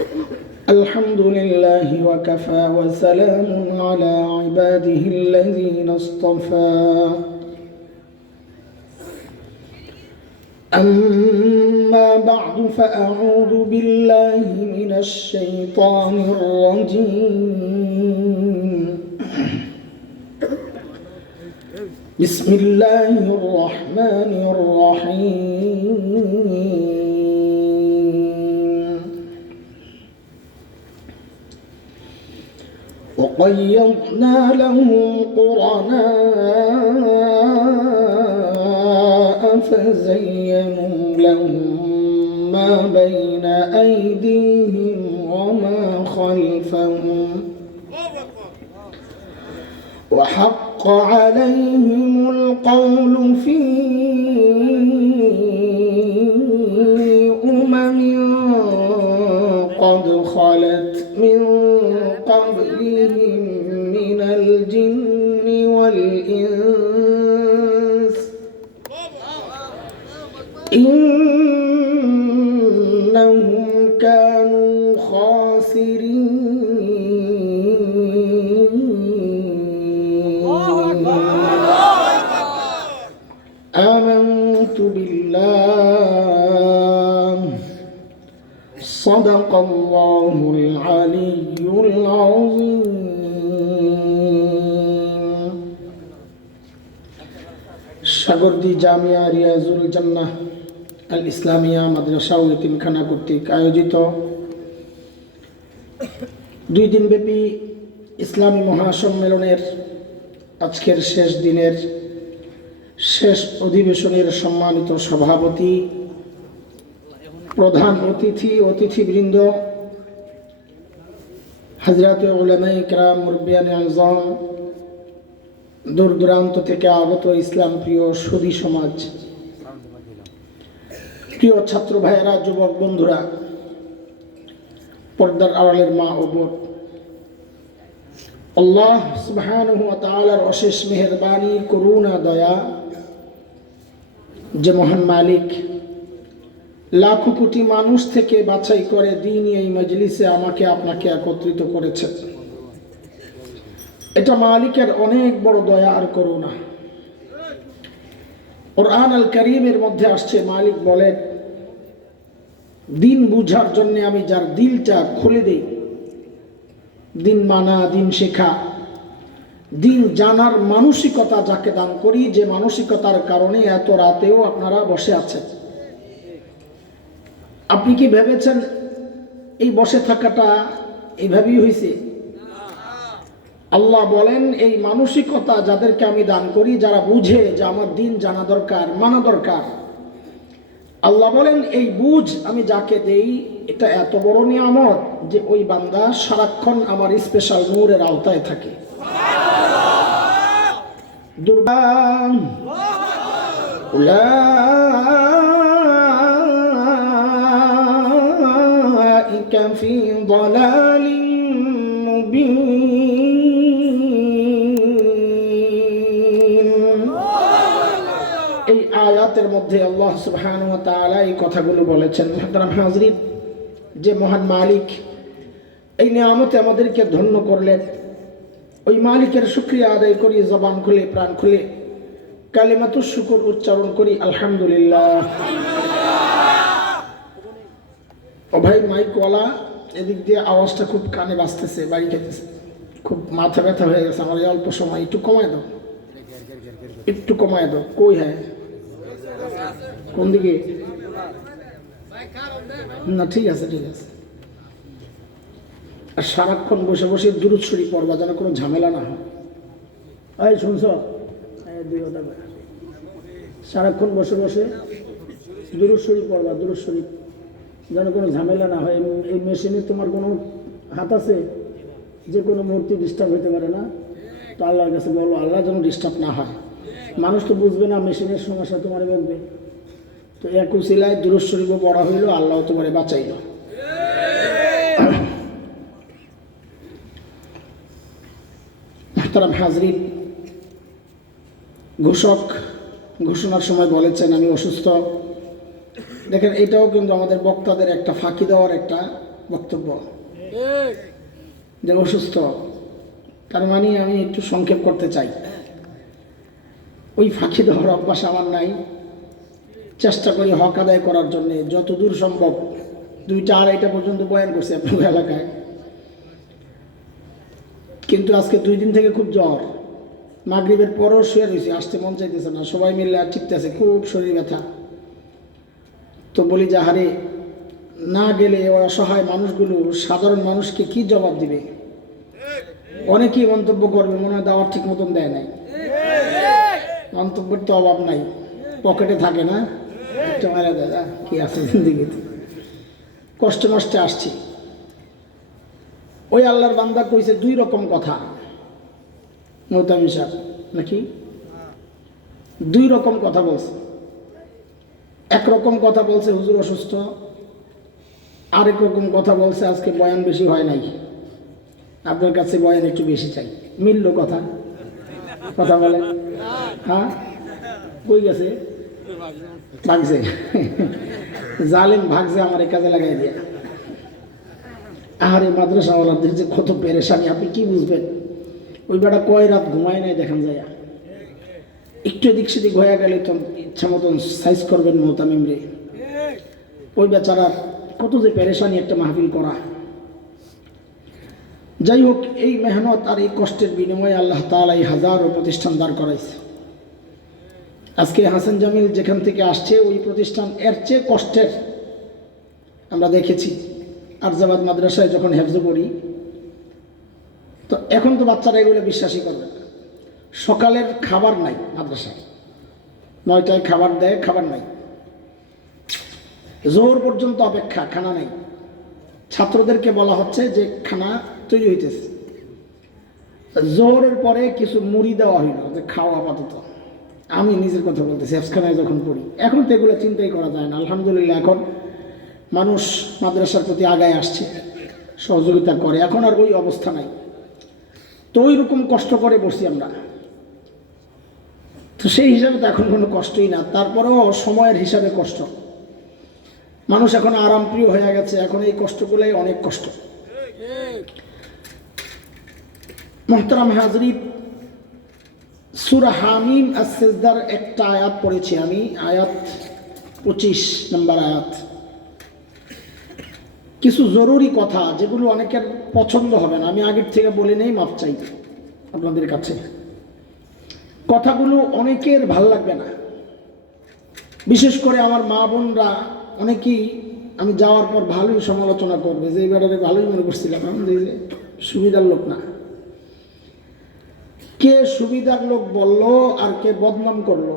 الحمد لله وكفى وسلام على عباده الذين اصطفى أما بعد فأعوذ بالله من الشيطان الرجيم بسم الله الرحمن الرحيم وقيضنا لهم قرناء فزينوا لهم ما بين أيديهم وما خلفهم وحق عليهم القول في قد خلت من قبلهم من الجن والإنس إنهم كانوا خاسرين آمنت بالله صدق الله العلي العظيم সাগরদী জামিয়া রিয়াজুল জান্নাহ আল ইসলামিয়া মাদ্রাসা ও ইতিমখানা কর্তৃক আয়োজিত 2 দিনব্যাপী ইসলামী মহাসম্মেলনের আজকের শেষ দিনের শেষ অধিবেশনের সম্মানিত সভাপতি, প্রধান অতিথিবৃন্দ, হযরত উলামায়ে কেরাম, মুরব্বিয়ানে আযম, দূর দূরান্ত থেকে আগত ইসলাম প্রিয় সুধী সমাজ, প্রিয় ছাত্র ভাইয়েরা, যুবক বন্ধুরা, পর্দার আড়ালের মা ও বোন, আল্লাহ সুবহানাহু ওয়া তাআলার অশেষ মেহেরবানি, করুণা, দয়া, যে মহান মালিক লাখো কোটি মানুষ থেকে বাছাই করে দ্বীনি এই মজলিসে আমাকে আপনাকে একত্রিত করেছে, এটা মালিকের অনেক বড় দয়া আর করুণা। কুরআন আল কারীমের মধ্যে আসছে, মালিক বলেন, দিন বুঝার জন্য আমি যার দিলটা খুলে দেই, দিন মানা, দিন শেখা, দিন জানার মানসিকতা যাকে দান করি, যে মানসিকতার কারণে এত রাতেও আপনারা বসে আছেন। আপনি কি ভেবেছেন এই বসে থাকাটা এইভাবেই হয়েছে? আল্লাহ বলেন, এই মানসিকতা যাদেরকে আমি দান করি, যারা বুঝে যে আমার দিন জানা দরকার, মানা দরকার, আল্লাহ বলেন এই বুঝ আমি যাকে দেই, এটা এত বড় নিয়ামত যে ওই বান্দা সারাক্ষণ আমার স্পেশাল নূরের আওতায় থাকে। দুর্বান উলাইকা ফি দালালিন মুবিন। এই আয়াতের মধ্যে আল্লাহ সুবহানাহু ওয়া তাআলা এই কথাগুলো বলেছেন। মুহতারাম হাজরিন, যে মহান মালিক এই নিয়ামতে আমাদেরকে ধন্য করলেন, ওই মালিকের শুকরিয়া আদায় করি, জবান খুলে প্রাণ খুলে কালিমাতুশ শুকর উচ্চারণ করি, আলহামদুলিল্লাহ। ও ভাই মাইকওয়ালা, এদিক দিয়ে আওয়াজটা খুব কানে বাজতেছে, বাড়ি খেতেছে, খুব মাথা ব্যথা হয়ে গেছে আমার। অল্প সময় একটু কমায় দাও, একটু কমায় দাও। কই হ্যাঁ, কোন দিকে? না ঠিক আছে, ঠিক আছে। আর সারাক্ষণ বসে বসে দুরূদ শরীফ পড়বা, যেন কোনো ঝামেলা না হয়। এই শুনছ, সারাক্ষণ বসে বসে দুরূদ শরীফ পড়বা, দুরূদ শরীফ, যেন কোনো ঝামেলা না হয়। এই মেশিনে তোমার কোনো হাত আছে? যে কোনো মুহূর্তে ডিস্টার্ব হইতে পারে না? তো আল্লাহর কাছে বলো, আল্লাহ যেন ডিস্টার্ব না হয়। মানুষ তো বুঝবে না, মেশিনের সমস্যা তোমারে বলবে। তো এক উসিলায় দুরূদ শরীফও পড়া হইল, আল্লাহ তোমারে বাঁচাইল। মুহতারাম হাজরিন, ঘোষক ঘোষণার সময় বলেছেন আমি অসুস্থ। দেখেন, এটাও কিন্তু আমাদের বক্তাদের একটা ফাঁকি দেওয়ার একটা বক্তব্য যে অসুস্থ, তার মানে আমি একটু সংক্ষেপ করতে চাই। ওই ফাঁকি দেওয়ার অভ্যাস আমার নাই। চেষ্টা করি হক আদায় করার জন্যে যতদূর সম্ভব। 2টা 2:30 পর্যন্ত বয়ান করছি আপনার এলাকায়, কিন্তু আজকে 2 দিন থেকে খুব জ্বর। মাগরিবের পরও শুয়ে রয়েছি, আসতে মন চাইতেছে না। সবাই মিলে আর ঠিকতেছে, খুব শরীর ব্যথা। তো বলি যে হারে না গেলে অসহায় মানুষগুলো, সাধারণ মানুষকে কি জবাব দিবে? অনেকেই মন্তব্য করবে মনে হয় দাওয়াত ঠিক মতন দেয় নাই। মন্তব্যের তো অভাব নাই, পকেটে থাকে না, একটা মেরে দেয় কি আছে জিন্দিগিতে। কষ্টে মষ্টে আসছি। ওই আল্লাহর বান্দা কইছে 2 রকম কথা। মোহতামিম সাহেব নাকি 2 রকম কথা বলছে। একরকম কথা বলছে হুজুর অসুস্থ, আরেক রকম কথা বলছে আজকে বয়ান বেশি হয় নাই, আপনার কাছে বয়ান একটু বেশি চাই। মিলল কথা? কথা বলেন। হ্যাঁ, কই গেছে? ভাগছে। জালিম ভাগছে, আমার এই কাজে লাগাই দিয়া। আহারে মাদ্রাসাওয়ালাদের যে কত পেরেশানি আপনি কি বুঝবেন। ওই বেটা কয় রাত ঘুমায় নাই দেখান যায়। একটু এদিক সেদিক হয়ে গেলে তো ইচ্ছা মতন সাইজ করবেন মোহতামিম রে। ওই বেচারার কত যে পেরেশানি একটা মাহফিল করা। যাই হোক, এই মেহনত আর এই কষ্টের বিনিময়ে আল্লাহ তাআলা এই হাজারো প্রতিষ্ঠান দাঁড় করাইছে। আজকে হাসান জামিল যেখান থেকে আসছে ওই প্রতিষ্ঠান এর চেয়ে কষ্টের আমরা দেখেছি। আরজাবাদ মাদ্রাসায় যখন হেফজ পড়ি, তো এখন তো বাচ্চারা এগুলো বিশ্বাসই করবে না। সকালের খাবার নাই মাদ্রাসায়, 9টায় খাবার দেয়, খাবার নাই। জোহর পর্যন্ত অপেক্ষা, খানা নাই। ছাত্রদেরকে বলা হচ্ছে যে খানা তৈরি হইতেছে। জোহরের পরে কিছু মুড়ি দেওয়া হইল যে খাওয়া আপাতত। আমি নিজের কথা বলতেছি, হেফজখানায় যখন পড়ি, এখন তো এগুলো চিন্তাই করা যায় না। আলহামদুলিল্লাহ এখন মানুষ মাদ্রাসার প্রতি আগায় আসছে, সহযোগিতা করে। এখন আর ওই অবস্থা নাই। তো ওই রকম কষ্ট করে বসছি আমরা। তো সেই হিসাবে তো এখন কোনো কষ্টই না, তারপরেও সময়ের হিসাবে কষ্ট। মানুষ এখন আরামপ্রিয় হয়ে গেছে, এখন এই কষ্টগুলোই অনেক কষ্ট। মুহতারাম হাজরিন, সূরা হামিম আস-সিজদার একটা আয়াত পড়েছি আমি, আয়াত 25 নম্বর আয়াত। কিছু জরুরি কথা যেগুলো অনেকের পছন্দ হবে না, আমি আগের থেকে বলে নেই, মাপ চাই আপনাদের কাছে। কথাগুলো অনেকের ভাল লাগবে না, বিশেষ করে আমার মা বোনরা অনেকেই আমি যাওয়ার পর ভালোই সমালোচনা করবে যে এই ব্যাটারে ভালোই মনে করছিলাম, সুবিধার লোক না। কে সুবিধার লোক বললো আর কে বদনাম করলো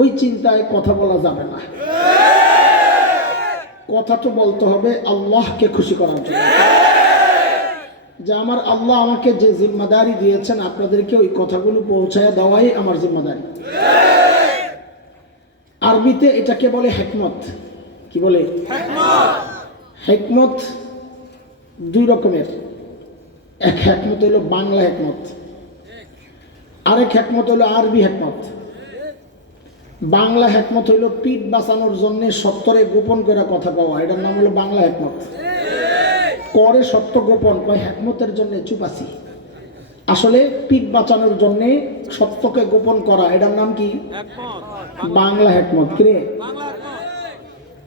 ওই চিন্তায় কথা বলা যাবে না। কথা তো বলতে হবে আল্লাহকে খুশি করার জন্য, যে আমার আল্লাহ আমাকে যে জিম্মাদারি দিয়েছেন আপনাদেরকে ওই কথাগুলো পৌঁছায় দেওয়াই আমার জিম্মাদারি। আরবিতে এটাকে বলে হিকমত। কি বলে? হিকমত 2 রকমের। এক হিকমত হলো বাংলা হিকমত, আরেক হিকমত হলো আরবি হিকমত। বাংলা হিকমত হলো পিঠ বাঁচানোর জন্য সত্যরে গোপন করে কথা কওয়া, এটার নাম হলো বাংলা হিকমত। করে সত্য গোপন, কয় হিকমতের জন্য চুপ আছি, আসলে পিঠ বাঁচানোর জন্য সত্যকে গোপন করা, এটার নাম কি? বাংলা হিকমত। কিরে?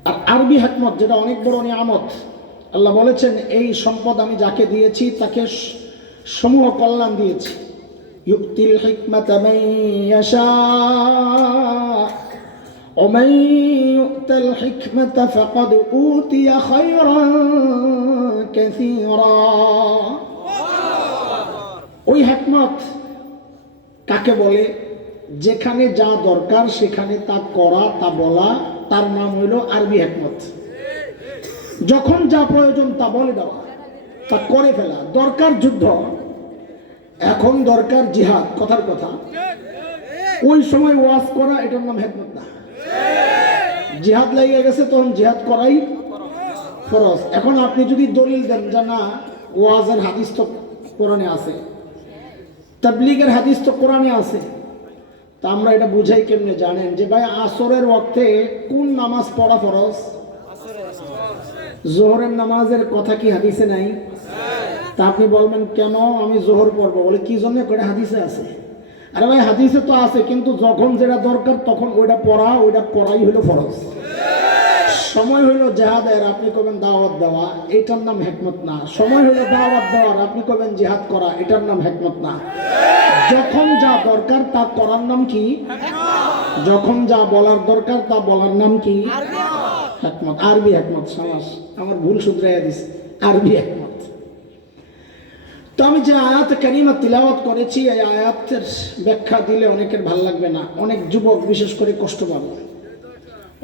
আর আরবি হিকমত যেটা অনেক বড় নিয়ামত। আল্লাহ বলেছেন এই সম্পদ আমি যাকে দিয়েছি তাকে সমূহ কল্যাণ দিয়েছি। ইউতিল হিকমাতা মান ইয়াশা ওয়া মান ইউতাল হিকমাতা ফাকাদ উতিয়া খায়রান কাসীরা। ওই হিকমত কাকে বলে? যেখানে যা দরকার সেখানে তা করা, তা বলা, তার নাম হইল আরবি হিকমত। যখন যা প্রয়োজন তা বলে দেওয়া, তা করে ফেলা। দরকার যুদ্ধ, এখন দরকার জিহাদ, কথার কথা। ওই সময় ওয়াজ করা, এটার নাম হিকমত না। জিহাদ লাগিয়ে গেছে তখন জিহাদ করাই ফরজ। এখন আপনি যদি দলিল দেন যে না ওয়াজের হাদিস তো কোরআনে আছে, তাবলীগের হাদিস তো কোরআনে আছে, তা আমরা এটা বুঝাই কেমনে জানেন? যে ভাই আসরের ওয়াক্তে কোন নামাজ পড়া ফরজ? জোহরের নামাজের কথা কি হাদিসে নাই? তা আপনি বলবেন কেন আমি জোহর পড়বো, বলে কি জন্য করে হাদিসে আছে। আরে ভাই হাদিসে তো আছে, কিন্তু যখন যেটা দরকার তখন ওইটা পড়াই হলো ফরজ। সময় হলো জেহাদের, আপনি করবেন দাওয়াত দেওয়া, এটার নাম হিকমত না। সময় হলো দাওয়াত দেওয়ার, আপনি করবেন জিহাদ করা, এটার নাম হিকমত না। যখন যা দরকার তা করার নাম কি? যখন যা বলার দরকার তা বলার নাম কি? হিকমত। আরবি হিকমত। সাবাস, আমার ভুল শুধরাইয়া দিস, আরবি হিকমত। তো আমি যে আয়াত কারিমা তিলাওয়াত করেছি, এই আয়াতের ব্যাখ্যা দিলে অনেকের ভাল লাগবে না, অনেক যুবক বিশেষ করে কষ্ট পাবে।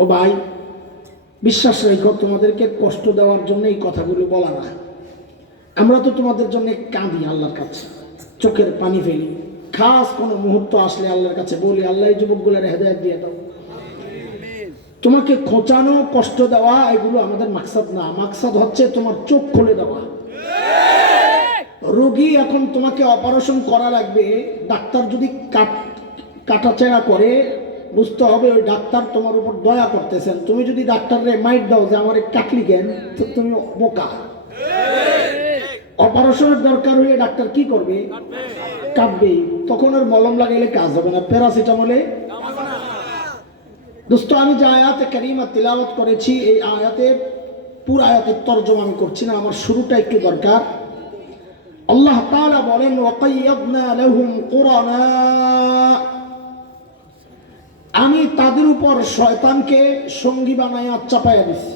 ও ভাই, বিশ্বাস রেখো, তোমাদেরকে কষ্ট দেওয়ার জন্য এই কথাগুলো বলা না। আমরা তো তোমাদের জন্য কাঁদি আল্লাহর কাছে, চোখের পানি ফেলি। খাস কোনো মুহূর্ত আসলে আল্লাহর কাছে বলি, আল্লাহ এই যুবকগুলোর হেদায়েত দিয়ে দাও। তোমাকে খোঁচানো, কষ্ট দেওয়া, এগুলো আমাদের মাকসাদ না। মাকসাদ হচ্ছে তোমার চোখ খুলে দেওয়া। রোগী এখন তোমাকে অপারেশন করা লাগবে, ডাক্তার যদি কাটাছেড়া করে, বুঝতে হবে ওই ডাক্তার তোমার উপর দয়া করতেছেন। তুমি যদি ডাক্তাররে মাইট দাও যে আমার কাটলি কেন, তো তুমি বোকা। অপারেশনের দরকার হলে ডাক্তার কি করবে? কাটবে। তখন আর মলম লাগাইলে কাজ হবে না, প্যারাসিটামলে। দোস্ত, আমি যে আয়াতে কারিমা তিলাওয়াত করেছি, এই আয়াতে পুরো আয়াতের তরজমা আমি করছি না, আমার শুরুটা একটু দরকার। আল্লাহ তাআলা বলেন, ওয়াকাইয়াদনা লাহুম কুরানা, আমি তাদের উপর শয়তানকে সঙ্গী বানায়া চাপায়া দিছি।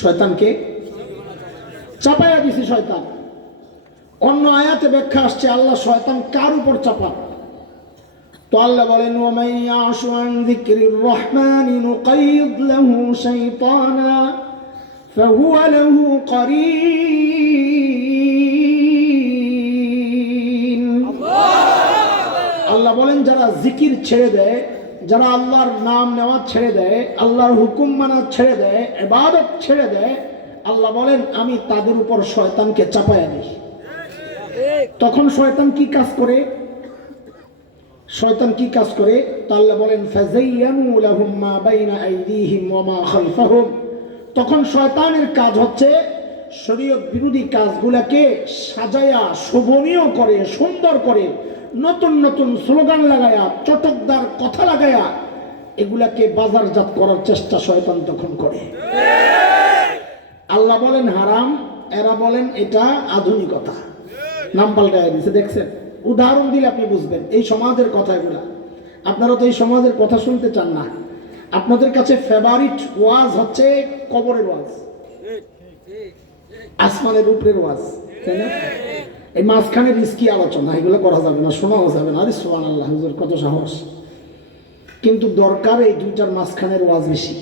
শয়তানকে চাপায়া দিছি। শয়তান, অন্য আয়াতে ব্যাখ্যা আসছে আল্লাহ শয়তান কার উপর চাপান। তো আল্লাহ বলেন, ওয়ামান ইয়াশু আন যিকরির রহমানি নুকাইয়িদ লাহু শাইতানা ফাহুয়া লাহু কারীন। আল্লাহ বলেন, যারা জিকির ছেড়ে দেয়, যারা আল্লাহর নাম নেওয়া ছেড়ে দেয়, আল্লাহর হুকুম মানা ছেড়ে দেয়, ইবাদত ছেড়ে দেয়, আল্লাহ বলেন আমি তাদের উপর শয়তানকে চাপায়া দিই। তখন শয়তান কি কাজ করে? শয়তান কি কাজ করে? তা আল্লাহ বলেন, ফাযায়্যানু লাহুম মা বাইনা আইদিহিম ওয়া মা খালফাহুম। তখন শয়তানের কাজ হচ্ছে শরীয়ত বিরোধী কাজগুলোকে সাজায়া শোভনীয় করে, সুন্দর করে, নতুন নতুন স্লোগান লাগায়া, চটকদার কথা লাগায়া এগুলাকে বাজারজাত করার চেষ্টা শয়তান তখন করে। আল্লাহ বলেন হারাম, এরা বলেন এটা আধুনিকতা, নাম পাল্টায় দিয়েছে। দেখছেন, উদাহরণ দিলে আপনি বুঝবেন এই সমাজের কথা এগুলা। আপনারা তো এই সমাজের কথা শুনতে চান না। আপনাদের কাছে ফেভারিট ওয়াজ হচ্ছে কবরের ওয়াজ, আসমানের উপরের ওয়াজ, তাই না? এই মাঝখানে রিস্কি আলোচনা, এগুলো করা যাবে না, শোনাও যাবে না। আরে সুবহানাল্লাহ, হুজুর কত সাহস! কিন্তু দরকার এই দুইটার মাঝখানের ওয়াজ বেশি।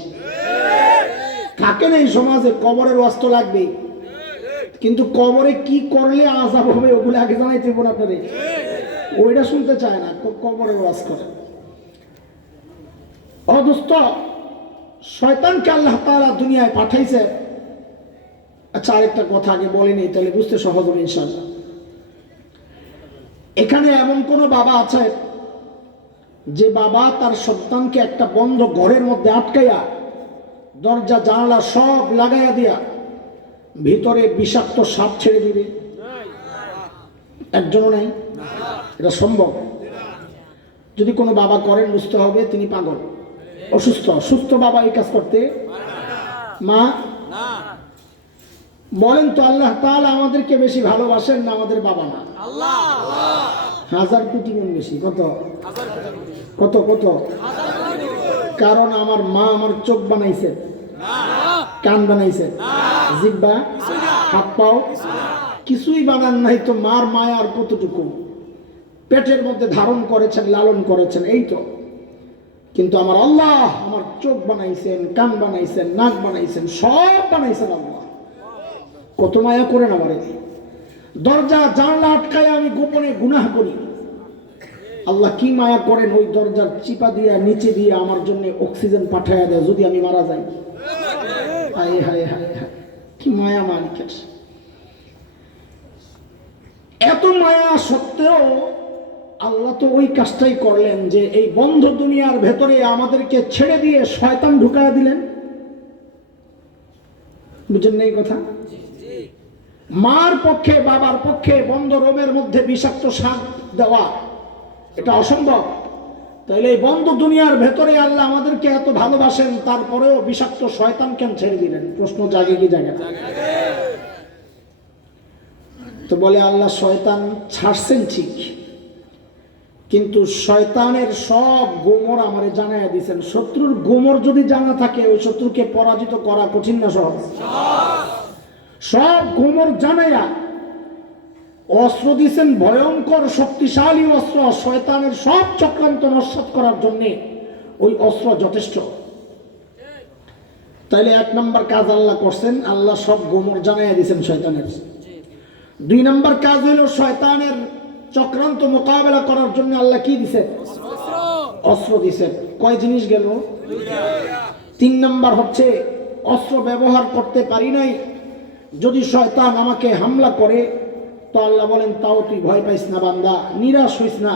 থাকেন এই সমাজে কবরের ওয়াজ তো লাগবেই, কিন্তু কবরে কি করলে আযাব হবে ওগুলো আগে জানাই দেব না আপনাদের। ওইটা শুনতে চায় না, কবরের ওয়াজ করে। ও দোস্ত, শয়তানকে আল্লাহ তাআলা দুনিয়ায় পাঠাইছে। আচ্ছা, আরেকটা কথা আগে বলেনি, তাহলে বুঝতে সহজ হবে ইনশাআল্লাহ। এখানে এমন কোন বাবা আছে যে বাবা তার সন্তানকে একটা বন্ধ ঘরের মধ্যে আটকাইয়া, দরজা জানালা সব লাগাইয়া দিয়া ভিতরে বিষাক্ত সাপ ছেড়ে দিবে? একজনও নাই। এটা সম্ভব? যদি কোনো বাবা করেন বুঝতে হবে তিনি পাগল, অসুস্থ। সুস্থ বাবা এই কাজ করতে মা বলেন তো আল্লাহ তাআলা আমাদেরকে বেশি ভালোবাসেন না আমাদের বাবা মা? হাজার কোটি গুণ বেশি। কত কত কত? কারণ আমার মা আমার চোখ বানাইছে, কান বানাইছে, জিহ্বা, হাত পাও, কিছুই বানান নাই। তো মার মায়ার কতটুকু পেটের মধ্যে ধারণ করেছেন, লালন করেছেন, এই তো। কিন্তু আমার আল্লাহ আমার চোখ বানাইছেন, কান বানাইছেন, নাক বানাইছেন, সব বানাইছেন আল্লাহ। কত মায়া করেন আমারে। দরজা জানলা আটকায় আমি গোপনে গুনাহ করি, আল্লাহ কি মায়া করেন, ওই দরজার চিপা দিয়া নিচে দিয়ে আমার জন্য অক্সিজেন পাঠাইয়া দেয় যদি আমি মারা যাই। হায় হায় হায় হায়, কি মায়া মালিকের! এত মায়া সত্ত্বেও আল্লাহ তো ওই কাজটাই করলেন যে এই বন্ধ দুনিয়ার ভেতরে আমাদেরকে ছেড়ে দিয়ে শয়তান ঢুকাইয়া দিলেন। বুঝেন না এই কথা? মার পক্ষে বাবার পক্ষে বন্ধ রোমের মধ্যে বিষাক্ত শাক দেওয়া এটা অসম্ভব। তাহলে এই বন্ধ দুনিয়ার ভেতরে আল্লাহ আমাদেরকে এত ভালোবাসেন, তারপরেও বিষাক্ত শয়তান কেন ছেড়ে দিলেন? প্রশ্ন জাগে কি জাগে না? তো বলে আল্লাহ শয়তান ছাড়ছেন ঠিক, কিন্তু শয়তানের সব গোমর আমারে জানাইয়া দিয়েছেন। শত্রুর গোমর যদি জানা থাকে, ওই শত্রুকে পরাজিত করা কঠিন না সহজ? সব গোমর জানাইয়া অস্ত্র দিয়েছেন, ভয়ঙ্কর শক্তিশালী অস্ত্র। শয়তানের সব চক্রান্ত নস্যাৎ করার জন্য ওই অস্ত্র যথেষ্ট। তাইলে 1 নম্বর কাজ আল্লাহ করছেন, আল্লাহ সব গোমর জানাইয়া দিয়েছেন শয়তানের। 2 নম্বর কাজ হলো শয়তানের চক্রান্ত মোকাবেলা করার জন্য আল্লাহ কি দিছেন? অস্ত্র দিছেন। কয় জিনিস গেল? 3 নম্বর হচ্ছে অস্ত্র ব্যবহার করতে পারি নাই, যদি শয়তান আমাকে হামলা করে তো আল্লাহ বলেন তাও তুই ভয় পাইস না বান্দা, নিরাশ হইস না,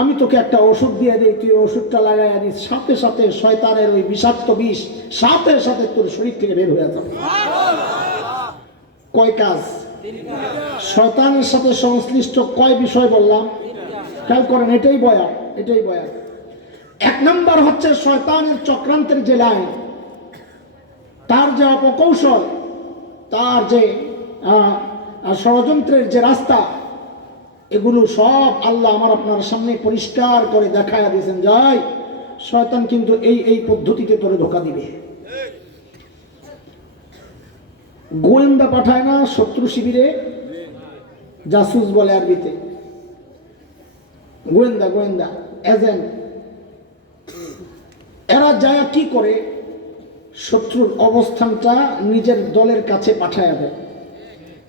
আমি তোকে একটা ওষুধ দিয়ে দিই, তুই ওষুধটা লাগাইয়া দিস, সাথে সাথে শয়তানের ওই বিষাক্ত বিষ সাথে সাথে তোর শরীর থেকে বের হয়ে যাবে। কয় কাজ? শয়তানের সাথে সংশ্লিষ্ট কয় বিষয় বললাম? খেয়াল করেন, এটাই বয়া, এটাই বয়া। 1 নম্বর হচ্ছে শয়তানের চক্রান্তের যে লাইন, তার যে অপকৌশল, তার যে ষড়যন্ত্রের যে রাস্তা, এগুলো সব আল্লাহ আমার আপনার সামনে পরিষ্কার করে দেখায়া দিয়েছেন। যাই শয়তান কিন্তু এই এই পদ্ধতিতে তোরে ধোকা দিবে। গোয়েন্দা পাঠায় না শত্রু শিবিরে? জাসুস বলে আরবিতে। গোয়েন্দা, গোয়েন্দা, এজেন্ট। এরা যায় কি করে? শত্রুর অবস্থানটা নিজের দলের কাছে পাঠায় দেয়,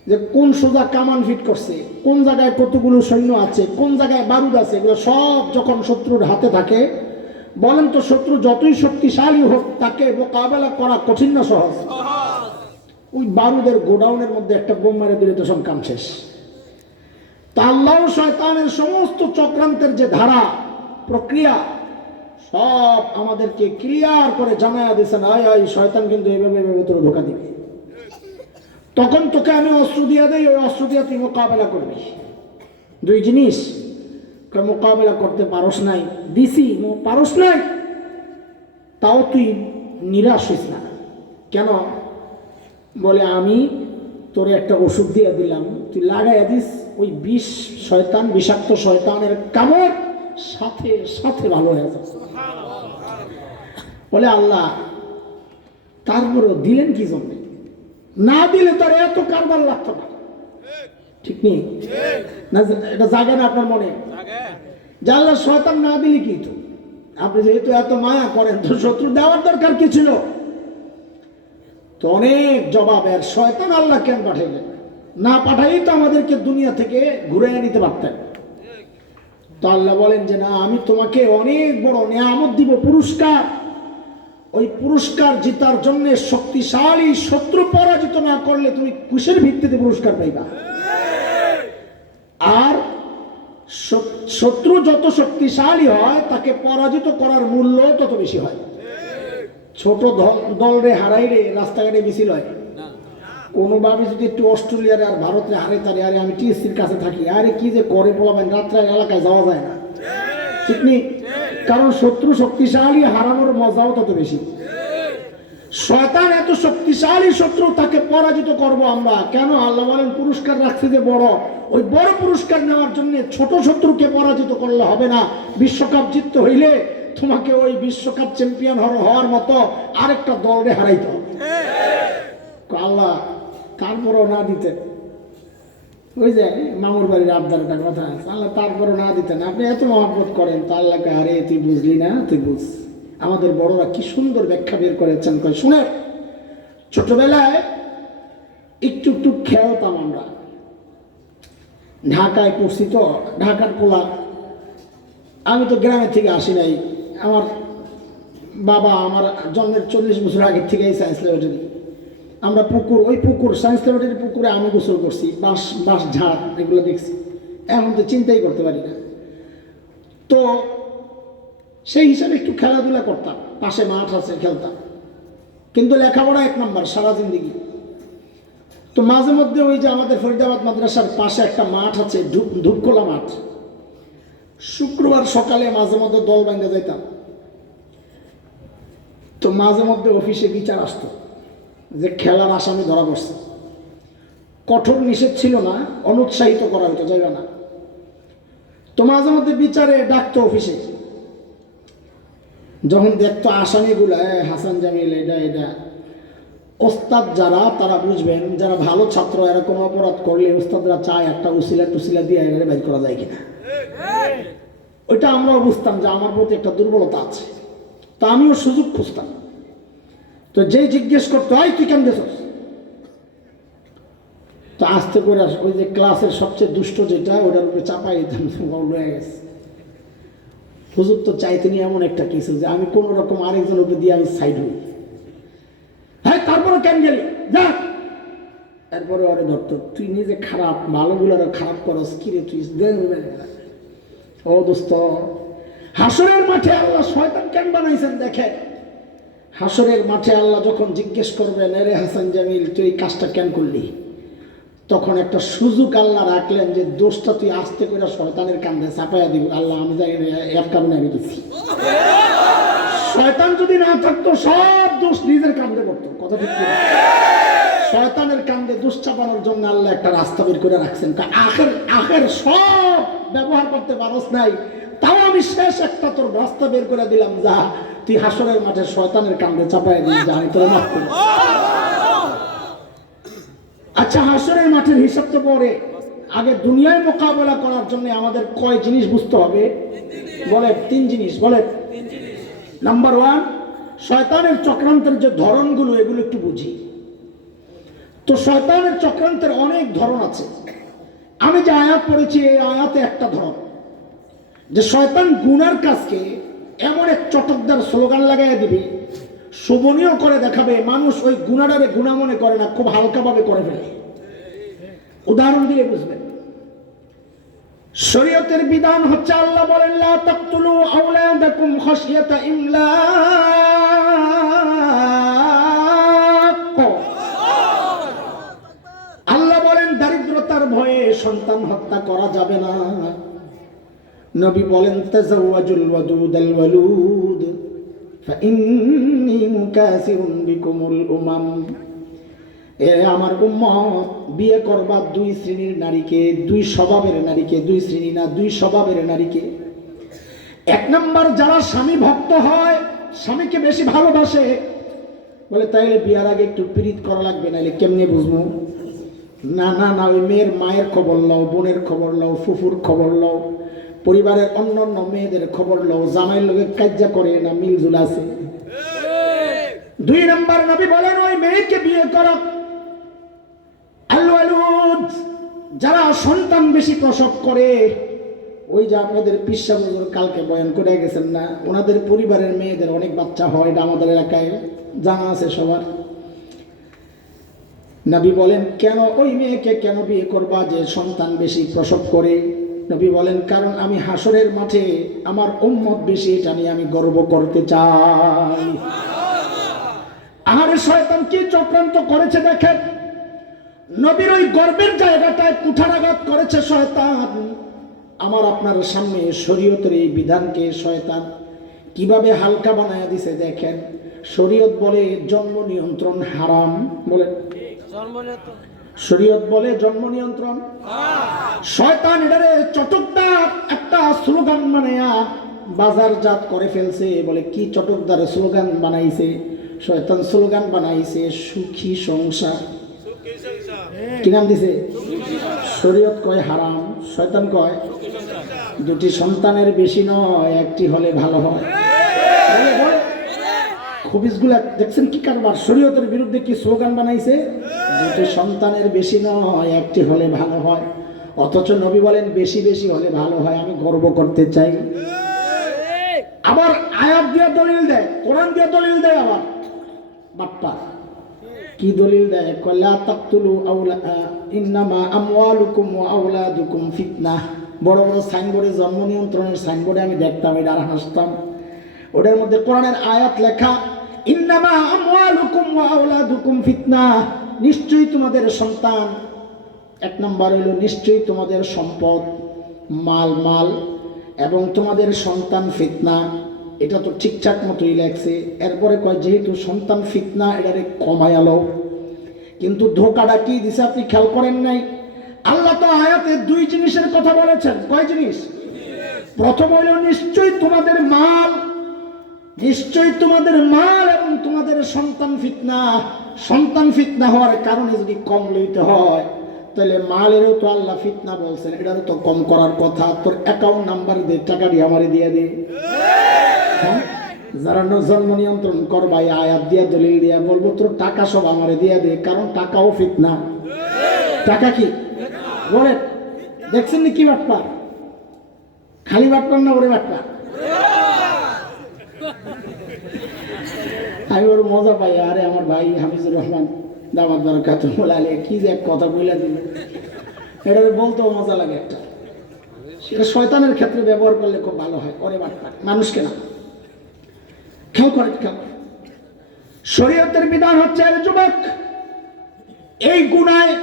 যে কোন সোজা কামান ফিট করছে, কোন জায়গায় কতগুলো সৈন্য আছে, কোন জায়গায় বারুদ আছে, এগুলো সব যখন শত্রুর হাতে থাকে, বলেন তো শত্রু যতই শক্তিশালী হোক তাকে মোকাবেলা করা কঠিন না সহজ? ওই বারুদের গোডাউনের মধ্যে একটা বোম মেরে দিলে তো সব কাম শেষ। তা আল্লাহ শয়তানের সমস্ত চক্রান্তের যে ধারা প্রক্রিয়া সব আমাদেরকে ক্লিয়ার করে জানাইয়া দিয়েছেন, আয় আয় শয়তান কিন্তু এইভাবে এইভাবে তোর ধোকা দিবে। তখন তোকে আমি অস্ত্র দিয়ে দেই, ওই অস্ত্র দিয়ে তুই মোকাবেলা করবি। 2 জিনিস, মোকাবেলা করতে পারস নাই, দিছি পারস নাই, তাও তুই নিরাশ হইস না। কেন? বলে আমি তোরে একটা ওষুধ দিয়ে দিলাম, তুই লাগাইয়া দিস, ওই বিষ শয়তান, বিষাক্ত শয়তানের কামড় সাথে সাথে ভালো হয়ে যাবে। বলে আল্লাহ তারপরও দিলেন কি জন্য? না দিলে তার এত কারবার লাগতো না। ঠিক নেই না? এটা জাগে না আপনার মনে? জানলা শয়তান না দিলে কি? তো আপনি যেহেতু এত মায়া করেন, তো শত্রু দেওয়ার দরকার কি ছিল? তো অনেক জবাবের শয়তান আল্লাহ কেন পাঠাইলেন? না পাঠাই তো আমাদেরকে দুনিয়া থেকে ঘুরে নিতে পারতেন। তো আল্লাহ বলেন যে না, আমি তোমাকে অনেক বড় নিয়ামত দিব, পুরস্কার। ওই পুরস্কার জিতার জন্য শক্তিশালী শত্রু পরাজিত না করলে তুমি কিসের ভিত্তিতে পুরস্কার পাইবা? আর শত্রু যত শক্তিশালী হয় তাকে পরাজিত করার মূল্য তত বেশি হয়। ছোট দল রে হারাই রে রাস্তাঘাটে মিছিল হয়। কোনোভাবে যদি একটু অস্ট্রেলিয়ার আর ভারতের হারে তারে, আরে আমি টিএসসির কাছে থাকি, আরে কি যে করে বলাবেন, রাত্রে এলাকায় যাওয়া যায় না। ঠিক নেই? কারণ শত্রু শক্তিশালী, হারানোর মজাও তত বেশি। শয়তান এত শক্তিশালী শত্রু, তাকে পরাজিত করব আমরা কেন? আল্লাহ বলেন পুরস্কার রাখছে যে বড়, ওই বড় পুরস্কার নেওয়ার জন্য ছোট শত্রুকে পরাজিত করলে হবে না। বিশ্বকাপ জিততে হইলে তোমাকে ওই বিশ্বকাপ চ্যাম্পিয়ন হওয়ার মতো আরেকটা দলরে হারাইতে হবে। আল্লাহ তারপরও না দিতে, ওই যে মামুর বাড়ির আবদার একটা কথা আছে, আল্লাহ তারপরও না দিতেন। আপনি এত মহব্বত করেন, তা আল্লাহকে আরে তুই বুঝলি না, তুই বুঝ। আমাদের বড়রা কি সুন্দর ব্যাখ্যা বের করেছেন। শুনে, ছোটবেলায় একটু একটু খেলতাম আমরা, ঢাকায় পড়ছি তো, ঢাকার পোলা। আমি তো গ্রামের থেকে আসি নাই, আমার বাবা আমার জন্মের 40 বছর আগের থেকে এই সায়েন্স ল্যাবরেটরি। আমরা পুকুর, ওই পুকুর সায়েন্স ল্যাবরেটরি পুকুরে আমি গোসল করছি, বাঁশ ঝাড় এগুলো দেখছি, এখন তো চিন্তাই করতে পারি না। তো সেই হিসাবে একটু খেলাধুলা করতাম, পাশে মাঠ আছে, খেলতাম। কিন্তু লেখাপড়া 1 নম্বর সারা জিন্দিগি। তো মাঝে মধ্যে ওই যে আমাদের ফরিদাবাদ মাদ্রাসার পাশে একটা মাঠ আছে, ধূপখোলা মাঠ, শুক্রবার সকালে মাঝে মধ্যে দল বাইন্ধে যাইতাম। তো মাঝে মধ্যে অফিসে বিচার আসতো যে খেলার আসামি ধরা পড়ছে। কঠোর নিষেধ ছিল না, অনুৎসাহিত করা হতো, যাইবে না। তো মাঝে মধ্যে বিচারে ডাকতো অফিসে, যখন দেখতো আসামিগুলা হাসান জামিল এটা এটা, ওস্তাদ যারা তারা বুঝবেন, যারা ভালো ছাত্র এরা কোনো অপরাধ করলে ওস্তাদরা চায় একটা উসিলা টুসিলা দিয়ে এরা বের করা যায় কিনা। ওইটা আমরাও বুঝতাম যে আমার প্রতি একটা দুর্বলতা আছে, তা আমিও সুযোগ খুঁজতাম। তো যেই জিজ্ঞেস করতো আই তুই কেন গেছস, তো আস্তে করে ওই যে ক্লাসের সবচেয়ে দুষ্ট যেটা ওটার উপরে চাপাই দিতাম, হয়ে গেছে। হুজুর তো চাইতেনি এমন একটা কিছু যে আমি কোন রকম আরেকজন উপরে দিয়ে আমি সাইড হই। হ্যাঁ তারপরে কেন গেলি যা, তারপরে ওরে ধরতো তুই নিজে খারাপ, ভালোগুলো খারাপ করস কিরে তুই। ও দোস্ত, হাসরের মাঠে আল্লাহ শয়তান কেন বানাইছেন দেখেন। হাসরের মাঠে আল্লাহ যখন জিজ্ঞেস করবেন এরে হাসান জামিল তুই এই কাজটা কেন করলি, তখন একটা সুযোগ আল্লাহ রাখলেন যে দোষটা তুই আস্তে করে শয়তানের কান্দে চাপাইয়া দিব। আল্লাহ আমি জানি এর কারণে আমি দিচ্ছি। শয়তান যদি না থাকতো সব দোষ নিজের কান্দে পড়তো। কথা ঠিক করে শয়তানের কান্দে দোষ চাপানোর জন্য আল্লাহ একটা রাস্তা বের করে রাখছেন। আখের সব ব্যবহার করতে পারস নাই, তাও আমি শেষ একটা তোর রাস্তা বের করে দিলাম, যা তুই হাসরের মাঠে শয়তানের কান্দে চাপাইয়া দিবি, যা আমি তোর মাফ করি। আচ্ছা, হাসরের মাঠের হিসাব তো পরে, আগে দুনিয়ায় মোকাবেলা করার জন্য আমাদের কয় জিনিস বুঝতে হবে? বলে 3 জিনিস। বলে নাম্বার 1, শয়তানের চক্রান্তের যে ধরনগুলো এগুলো একটু বুঝি। তো শয়তানের চক্রান্তের অনেক ধরন আছে। আমি যে আয়াত পড়েছি এই আয়াতে একটা ধরন, যে শয়তান গুনার কাজকে এমন এক চটকদার স্লোগান লাগাইয়া দিবে, শোভনীয় করে দেখাবে, মানুষ ওই গুনাটারে গুনাহ মনে করে না, খুব হালকাভাবে করে ফেলে। উদাহরণ দিয়ে বুঝবেন। শরীয়তের বিধান হচ্ছে আল্লাহ বলেন লা তাকতুলু আওলাদাকুম খাশিয়াতা ইমলাক। আল্লাহ বলেন দারিদ্রতার ভয়ে সন্তান হত্যা করা যাবে না। নবী বলেন তাজাওয়াজুল ওয়াদুদাল ওয়ালুদ ফাইন্নী মুকাসিরুন বিকুমুল উমাম। আমার উম্মত, বিয়ে করবা 2 শ্রেণীর নারীকে, 2 স্বভাবের নারীকে, 2 শ্রেণী না 2 স্বভাবের নারীকে। 1 নম্বর যারা স্বামী ভক্ত হয়, স্বামীকে বেশি ভালোবাসে, বলে তাইলে বিয়ার আগে একটু পীড়িত করা লাগবে, নাইলে কেমনে বুঝবো? না না না, ওই মেয়ের মায়ের খবর লও, বোনের খবর লও, ফুফুর খবর লও, পরিবারের অন্যান্য মেয়েদের খবর লও, জামাইয়ের লোকের কাজ্জা করে না মিলজুল আছে। 2 নম্বর নবী বলেন ওই মেয়েকে বিয়ে করো যারা সন্তান বেশি প্রসব করে। ওই যে আপনাদের পিসা হুজুর কালকে বয়ান করে গেছেন না, ওনাদের পরিবারের মেয়েদের অনেক বাচ্চা হয়, এটা আমাদের এলাকায় জানা আছে সবার। নবী বলেন কেন ওই মেয়েকে কেন বিয়ে করবা যে সন্তান বেশি প্রসব করে? নবী বলেন কারণ আমি হাসরের মাঠে আমার উম্মত বেশি, এটা নিয়ে আমি গর্ব করতে চাই। আহারে শয়তান কি চক্রান্ত করেছে দেখেন। নবীর ওই গর্বের জায়গাটায় কুঠারাঘাত করেছে শয়তান। আমার আপনার সামনে শরীয়তের এই বিধানকে শয়তান কিভাবে হালকা বানায়া দিছে দেখেন। শরীয়ত বলে জন্ম নিয়ন্ত্রণ হারাম, বলে শরীয়ত বলে জন্ম নিয়ন্ত্রণ। শয়তান এটারে চটকদার একটা স্লোগান বানায়া বাজারজাত করে ফেলছে। বলে কি চটকদার স্লোগান বানাইছে শয়তান? স্লোগান বানাইছে সুখী সংসার। কি নাম দিছে? শরীয়ত কয় হারাম, শয়তান কয় 2টি সন্তানের বেশি নয়, 1টি হলে ভালো হয়। খবিসগুলা দেখছেন কি কারবার? শরীয়তের বিরুদ্ধে কি স্লোগান বানাইছে? 2টি সন্তানের বেশি নয়, 1টি হলে ভালো হয়। অথচ নবী বলেন বেশি বেশি হলে ভালো হয়। আমি গর্ব করতে চাই। আবার আয়াত দিয়ে দলিল দেয়, কোরআন দিয়ে দলিল দেয়। আবার বাপ্পা কি দলিল দেয়? কলা তাকতুলু ইন্নামা আমওয়ালুকুম ওয়া আওলাদুকুম ফিতনাহ। বড় বড় সাইনবোর্ডে, জন্ম নিয়ন্ত্রণের সাইনবোর্ডে আমি দেখতাম, এটা আর হাসতাম। ওটার মধ্যে কোরআনের আয়াত লেখা ইন্নামা আমওয়ালুকুম ওয়া আওলাদুকুম ফিতনাহ। নিশ্চয়ই তোমাদের সন্তান, এক নম্বর হইল নিশ্চয়ই তোমাদের সম্পদ, মাল এবং তোমাদের সন্তান ফিতনা। এটা তো ঠিকঠাক মতোই লাগছে। এরপরে কয় যেহেতু সন্তান ফিতনা, এটারে কমায়ালো। কিন্তু ধোকাটা কি দিছে আপনি খেয়াল করেন নাই? আল্লাহ তো আয়াতে দুই জিনিসের কথা বলেছেন। কয় জিনিস? প্রথম হইল নিশ্চয়ই তোমাদের মাল, নিশ্চয়ই তোমাদের মাল এবং তোমাদের সন্তান ফিতনা। সন্তান ফিতনা হওয়ার কারণে যদি কম লইতে হয়, তাহলে মালেরও তো আল্লাহ ফিতনা বলছেন, এটারও তো কম করার কথা। তোর অ্যাকাউন্ট নাম্বার দে, টাকা দিয়ে আমারে দিয়ে দে। যারা জন্ম নিয়ন্ত্রণ করবা আয়াত দিয়া দলিল দিয়া বলবো তোর টাকা সব আমারে দিয়ে দে, কারণ টাকাও ফিতনা। টাকা কি বলে দেখছেন নি? কি বাটপার, খালি বাটপার না ওরে বাটপার। আমি ওর মজা পাই। আরে আমার ভাই হাফিজুর রহমান দামাত বারাকাতুহু আলাইহি কি যে এক কথা বলে দিল, এটা বলতেও মজা লাগে একটা। সেটা শয়তানের ক্ষেত্রে ব্যবহার করলে খুব ভালো হয়। ওরে বাটপার, মানুষকে না। খেয়াল করে, খেয়াল করে। শরীয়তের বিধান হচ্ছে আরে যুবক, এই গুনায়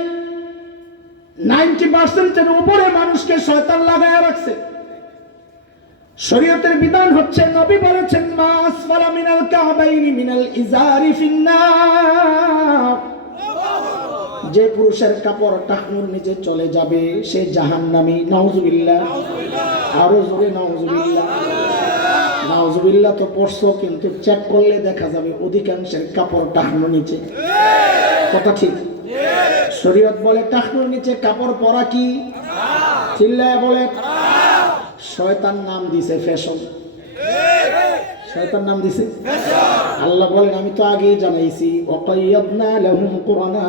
90% উপরে মানুষকে শয়তান লাগায়া রাখছে। শরীয়তের বিধান হচ্ছে, নবী বলেছেন মা আসফালা মিনাল কাবাইনি মিনাল ইজারি ফিন্নার। যে পুরুষের কাপড় টাকনুর নিচে চলে যাবে সে জাহান্নামী। নাউজুবিল্লাহ, আরো জোরে নাউজুবিল্লাহ। নাউজুবিল্লাহ তো পড়ছো, কিন্তু চেক করলে দেখা যাবে অধিকাংশের কাপড় টাকনুর নিচে। কথা ঠিক? শরীয়ত বলে টাকনুর নিচে কাপড় পরা কি? চিল্লায় বলে। শয়তান নাম দিছে ফ্যাশন। শয়তান নাম দিছে। আল্লাহ বলেন আমি তো আগেই জানাইছি, ওয়াকাইয়াদনা লাহুম কুরানা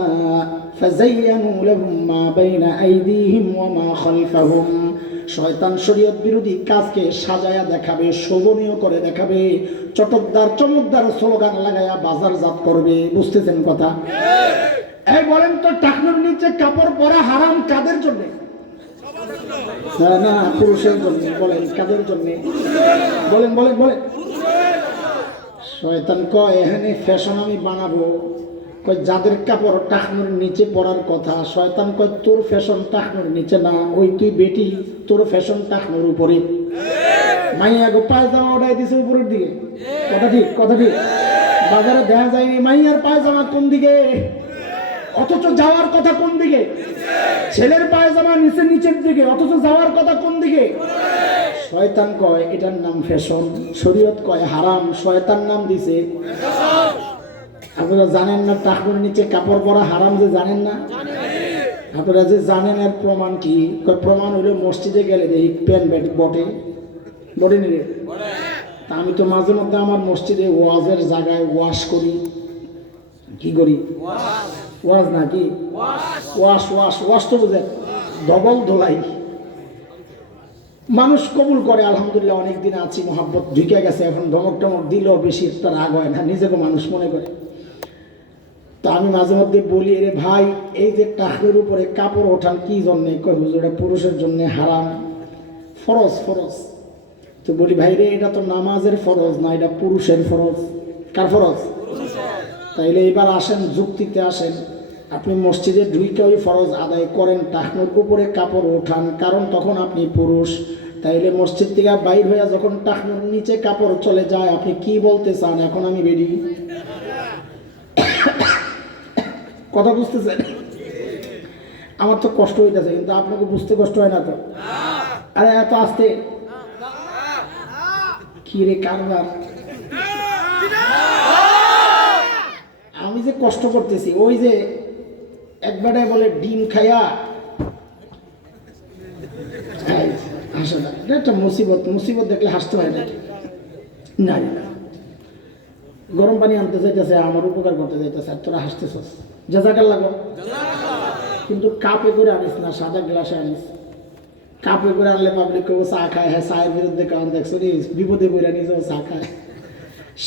ফাযায়্যানু লাহুম মা বাইনা আইদিহিম ওয়া মা খালফাহুম। শয়তান শরীয়ত বিরোধী কাজকে সাজায়া দেখাবে, শোভনীয় করে দেখাবে, চটকদার চমকদার স্লোগান লাগায়া বাজারজাত করবে। বুঝতেছেন কথা? এই বলেন তো টাকনুর নিচে কাপড় পরা হারাম কাদের জন্য? না, পুরুষের জন্য। বলেন কাদের জন্য? বলেন বলেন বলেন। শয়তান কয় এখানে ফ্যাশন আমি বানাবো, কয় যাদের কাপড় টাকনুর নিচে পরার কথা। শয়তান কয় তোর ফ্যাশন টাকনুর নিচে না, ওই তুই বেটি, তোর ফ্যাশন টাকনুর উপরে। মাইয়া গো পায়জামা ওঠাই দিছে উপরের দিকে। কথা ঠিক? কথা ঠিক? বাজারে দেখা যায়নি মাইয়ার পায়জামা কোন দিকে, অথচ যাওয়ার কথা কোন দিকে? ছেলের পায়জামা নিচের দিকে, অথচ যাওয়ার কথা কোন দিকে? শয়তান কয় এটার নাম ফ্যাশন, শরীয়ত কয় হারাম, শয়তান নাম দিছে। আপনারা জানেন না টাকনুর নিচে কাপড় পরা হারাম? যে জানেন না? আপনারা যে জানেন এর প্রমাণ কি? প্রমাণ হইলো মসজিদে গেলে দেখি প্যান ব্যাট বটে বটে নিয়ে। তা আমি তো মাঝে মধ্যে আমার মসজিদে ওয়াজের জায়গায় ওয়াশ করি। কি করি? ওয়াজ না কি ওয়াশ ওয়াশ ওয়াশ তো বুঝেন, ডবল ধোলাই। মানুষ কবুল করে আলহামদুলিল্লাহ, অনেকদিন আছি, মহাব্বত ঢুকে গেছে। এখন ধমক টমক দিলেও বেশি একটা রাগ হয় না, নিজেকে মানুষ মনে করে। তো আমি মাঝে মধ্যে বলি রে ভাই, এই যে টাকনুর উপরে কাপড় ওঠান কি জন্যে? কয় হুজুর এটা পুরুষের জন্য হারাম, ফরজ ফরজ। তো বলি ভাই রে এটা তো নামাজের ফরজ না, এটা পুরুষের ফরজ। কার ফরজ? তাইলে এবার আসেন যুক্তিতে আসেন। আপনি মসজিদে ঢুকে ওই ফরজ আদায় করেন, টাকনুর উপরে কাপড় ওঠান, কারণ তখন আপনি পুরুষ। তাইলে মসজিদ থেকে বাইর হইয়া যখন টাকনুর নিচে কাপড় চলে যায়, আপনি কি বলতে চান? এখন আমি বেরি। কথা বুঝতেছেন? আমার তো কষ্ট হইতেছে, কিন্তু আপনাকে বুঝতে কষ্ট হয় না তো? আরে এত আসতে কি রে কারবার? আমি যে কষ্ট করতেছি, ওই যে একবারে বলে ডিম খাইয়া হাসে না, এটা একটা মুসিবত। মুসিবত দেখলে হাসতে হয় না। না না, গরম পানি আনতে চাইতেছে, আমার উপকার করতে চাইতেছে, আর তোরা হাসতেছস, জাযাকাল্লাহ লাগো। কিন্তু কাপে করে আনিস না, সাদা গ্লাসে আনিস। কাপে করে আনলে পাবলিক কেউ চা খায়। হ্যাঁ, চায়ের বিরুদ্ধে কারণ দেখছো রে, বিপদে বইরা নিজেও চা খায়।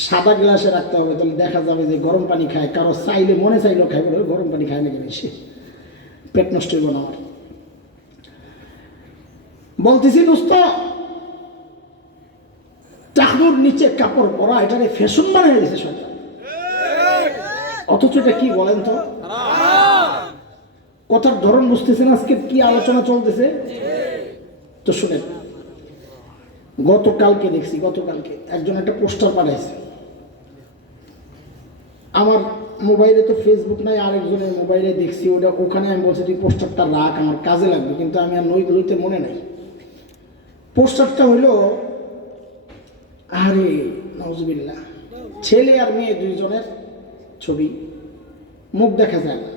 সাদা গ্লাসে রাখতে হবে, তাহলে দেখা যাবে যে গরম পানি খায়। কারো চাইলে মনে চাইলেও খাই, বলে গরম পানি খায় নাকি বেশি, পেট নষ্ট হইব না আমার। বলতেছি দোস্ত, টাকনুর নিচে কাপড় পরা এটাকে ফ্যাশন বানিয়ে দিয়েছে শয়তান। অথচ এটা কি বলেন তো? কথার ধরন বুঝতেছেন আজকে কি আলোচনা চলতেছে? তো শুনেন, গতকালকে একজন একটা পোস্টার পাঠাইছে আমার মোবাইলে, তো ফেসবুক নাই, আরেকজনের মোবাইলে দেখছি ওটা, ওখানে আমি বলছি তুই পোস্টারটা রাখ, আমার কাজে লাগবে, কিন্তু আমি আর লইতে মনে নাই। পোস্টারটা হইল, আরে নাউজুবিল্লাহ, ছেলে আর মেয়ে দুইজনের ছবি, মুখ দেখা যায় না।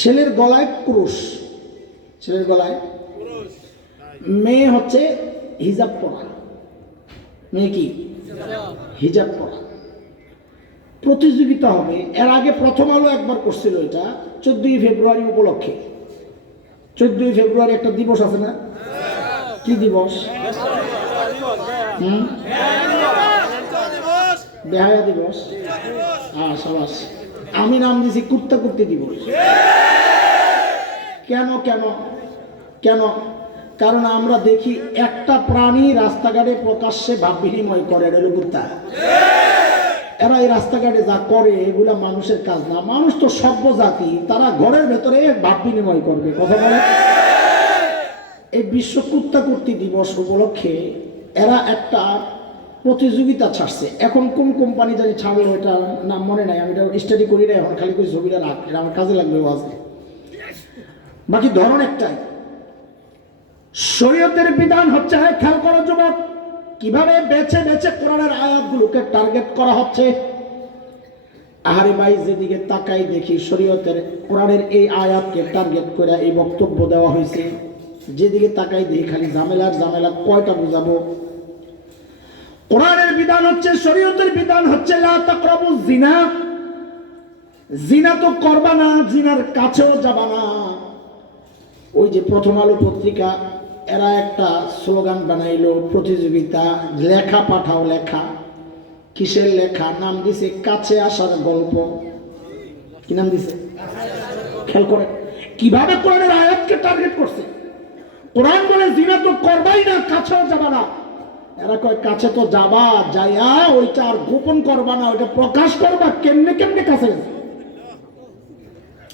ছেলের গলায় ক্রুশ, মেয়ে হচ্ছে হিজাব পরা, মেয়ে কি হিজাব পরা। প্রতিযোগিতা হবে। এর আগে প্রথম আলো একবার করছিল, এটা 14 ফেব্রুয়ারি উপলক্ষে। 14 ফেব্রুয়ারি একটা দিবস আছে না? কি দিবস? বেহায়া দিবস। সাবাস। আমি নাম দিয়েছি কুত্তা কুত্তি দিবস। কেন কেন কেন? কারণ আমরা দেখি একটা প্রাণী রাস্তাঘাটে প্রকাশ্যে ভাব বিনিময় করে, এটা হলো কুত্তা। এরা এই রাস্তাঘাটে যা করে এগুলা মানুষের কাজ না। মানুষ তো সভ্য জাতি, তারা ঘরের ভেতরে ভাব বিনিময় করবে। কথা বলে, এই বিশ্ব কুত্তা কুত্তি দিবস উপলক্ষে এরা একটা প্রতিযোগিতা ছাড়ছে। এখন কোন কোম্পানি জানি ছাড়লো, এটা নাম মনে নাই, আমি এটা স্টাডি করি না এখন, খালি করে ছবিটা রাখ, এটা আমার কাজে লাগবে আজকে। বাকি ধরন একটাই, শরীয়তের বিধান হচ্ছে, খেয়াল করো যুবক, কিভাবে বেছে বেছে কোরআনের আয়াতগুলোকে টার্গেট করা হচ্ছে। আহারে ভাই, যেদিকে তাকাই দেখি শরীয়তের কোরআনের এই আয়াতকে টার্গেট করে এই বক্তব্য দেওয়া হয়েছে। যেদিকে তাকাই দেখি খালি ঝামেলার ঝামেলা, কয়টা বুঝাবো? কোরআনের বিধান হচ্ছে, শরীয়তের বিধান হচ্ছে লা তাকরাবুজ জিনা, জিনা তো করবা না, জিনার কাছেও যাবা না। ওই যে প্রথম আলো পত্রিকা, এরা একটা স্লোগান বানাইলো, প্রতিযোগিতা, লেখা পাঠাও, লেখা। কিসের লেখা? নাম দিছে কাছে আসার গল্প। কি নাম দিছে? খেয়াল করে কিভাবে কোরআনের আয়াতকে টার্গেট করছে। কোরআন বলে জিনা তো করবাই না, কাছেও যাবা না। এরা কয় কাছে তো যাবা, যাইয়া ওইটা আর গোপন করবা না, ওইটা প্রকাশ করবা। কেমনে কেমনে কাছে,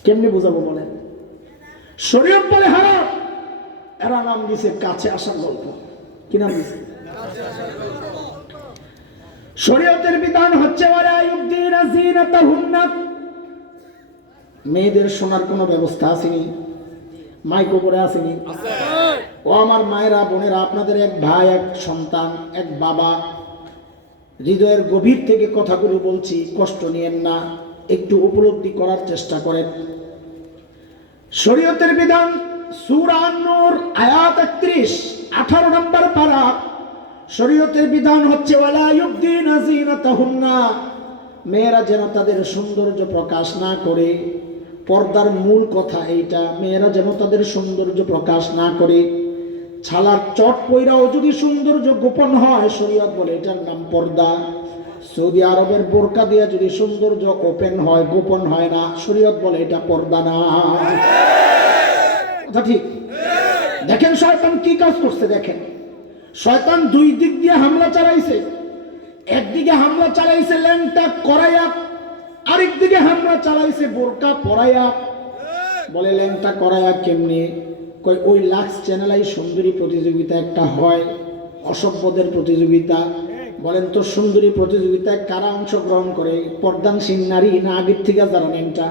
কেমনে বুঝাবো বলেন? শরীয়ত বলে হারাম, এরা নাম দিছে কাছে আসার গল্প। কি নাম দিছে? শরীয়তের বিধান হচ্ছে ওয়ালা ইউবদিনা যিনাতাহুন্না, মেয়েদের শোনার কোনো ব্যবস্থা আসেনি, মাইক উপরে আসেনি। ও আমার মায়েরা, বোনেরা, আপনাদের এক ভাই, এক সন্তান, এক বাবা, হৃদয়ের গভীর থেকে কথাগুলো বলছি, কষ্ট নিয়েন না, একটু উপলব্ধি করার চেষ্টা করেন। শরীয়তের বিধান সূরা আন-নূর আয়াত 31, 18 নম্বর পারা। শরীয়তের বিধান হচ্ছে ওয়ালা ইউবদিনা যিনাতাহুন্না, মেয়েরা যেন তাদের সৌন্দর্য প্রকাশ না করে। পর্দার মূল কথা এইটা, মেয়েরা যেন তাদের সৌন্দর্য প্রকাশ না করে। ছালার চট পইরাও যদি সৌন্দর্য গোপন হয়, শরীয়ত বলে এটার নাম পর্দা। সৌদি আরবের বোরকা দিয়া যদি সৌন্দর্য ওপেন হয়, গোপন হয় না, শরীয়ত বলে এটা পর্দা না। কথা ঠিক? দেখেন শয়তান কি কাজ করছে। দেখেন শয়তান দুই দিক দিয়ে হামলা চালাইছে। একদিকে হামলা চালাইছে ল্যাংটা করাইয়া, আরেক দিকে হামলা চালাইছে বোরকা পরাইয়া। বলে ল্যাংটা করাইয়া কেমনে? কই ওই লাক্স চ্যানেলাই সুন্দরী প্রতিযোগিতা একটা হয়, অসভ্যদের প্রতিযোগিতা। বলেন তো সুন্দরী প্রতিযোগিতায় কারা অংশগ্রহণ করে? পর্দানসীন নারী না আগের থেকে যারা ল্যাংটা?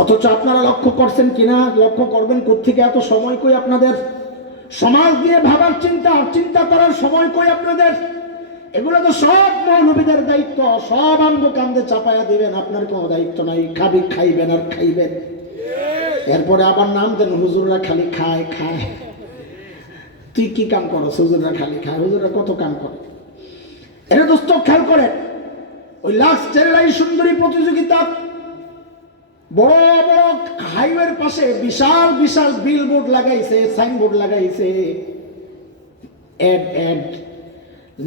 অথচ আপনারা লক্ষ্য করছেন কিনা, লক্ষ্য করবেন কোত্থেকে এত সময় কই আপনাদের? সমাজ দিয়ে ভাবার চিন্তা করার সময় কই আপনাদের? এগুলো তো সব মৌলবীদের দায়িত্ব, সব আঙ্গ কান্দে চাপায়া দিবেন, আপনার কোনো দায়িত্ব নাই। খাইবেন আর খাইবেন। এরপরে আবার নাম দেন হুজুররা খালি খায় খায়। তুই কি কাম করো? হুজুররা খালি খায়। হুজুররা কত কাম করে? এটা দোস্ত খেয়াল করে। ওই লাক্স চ্যানেলাই সুন্দরী প্রতিযোগিতা, বড় বড় হাইওয়ের পাশে বিশাল বিশাল বিলবোর্ড লাগাইছে, সাইনবোর্ড লাগাইছে, এড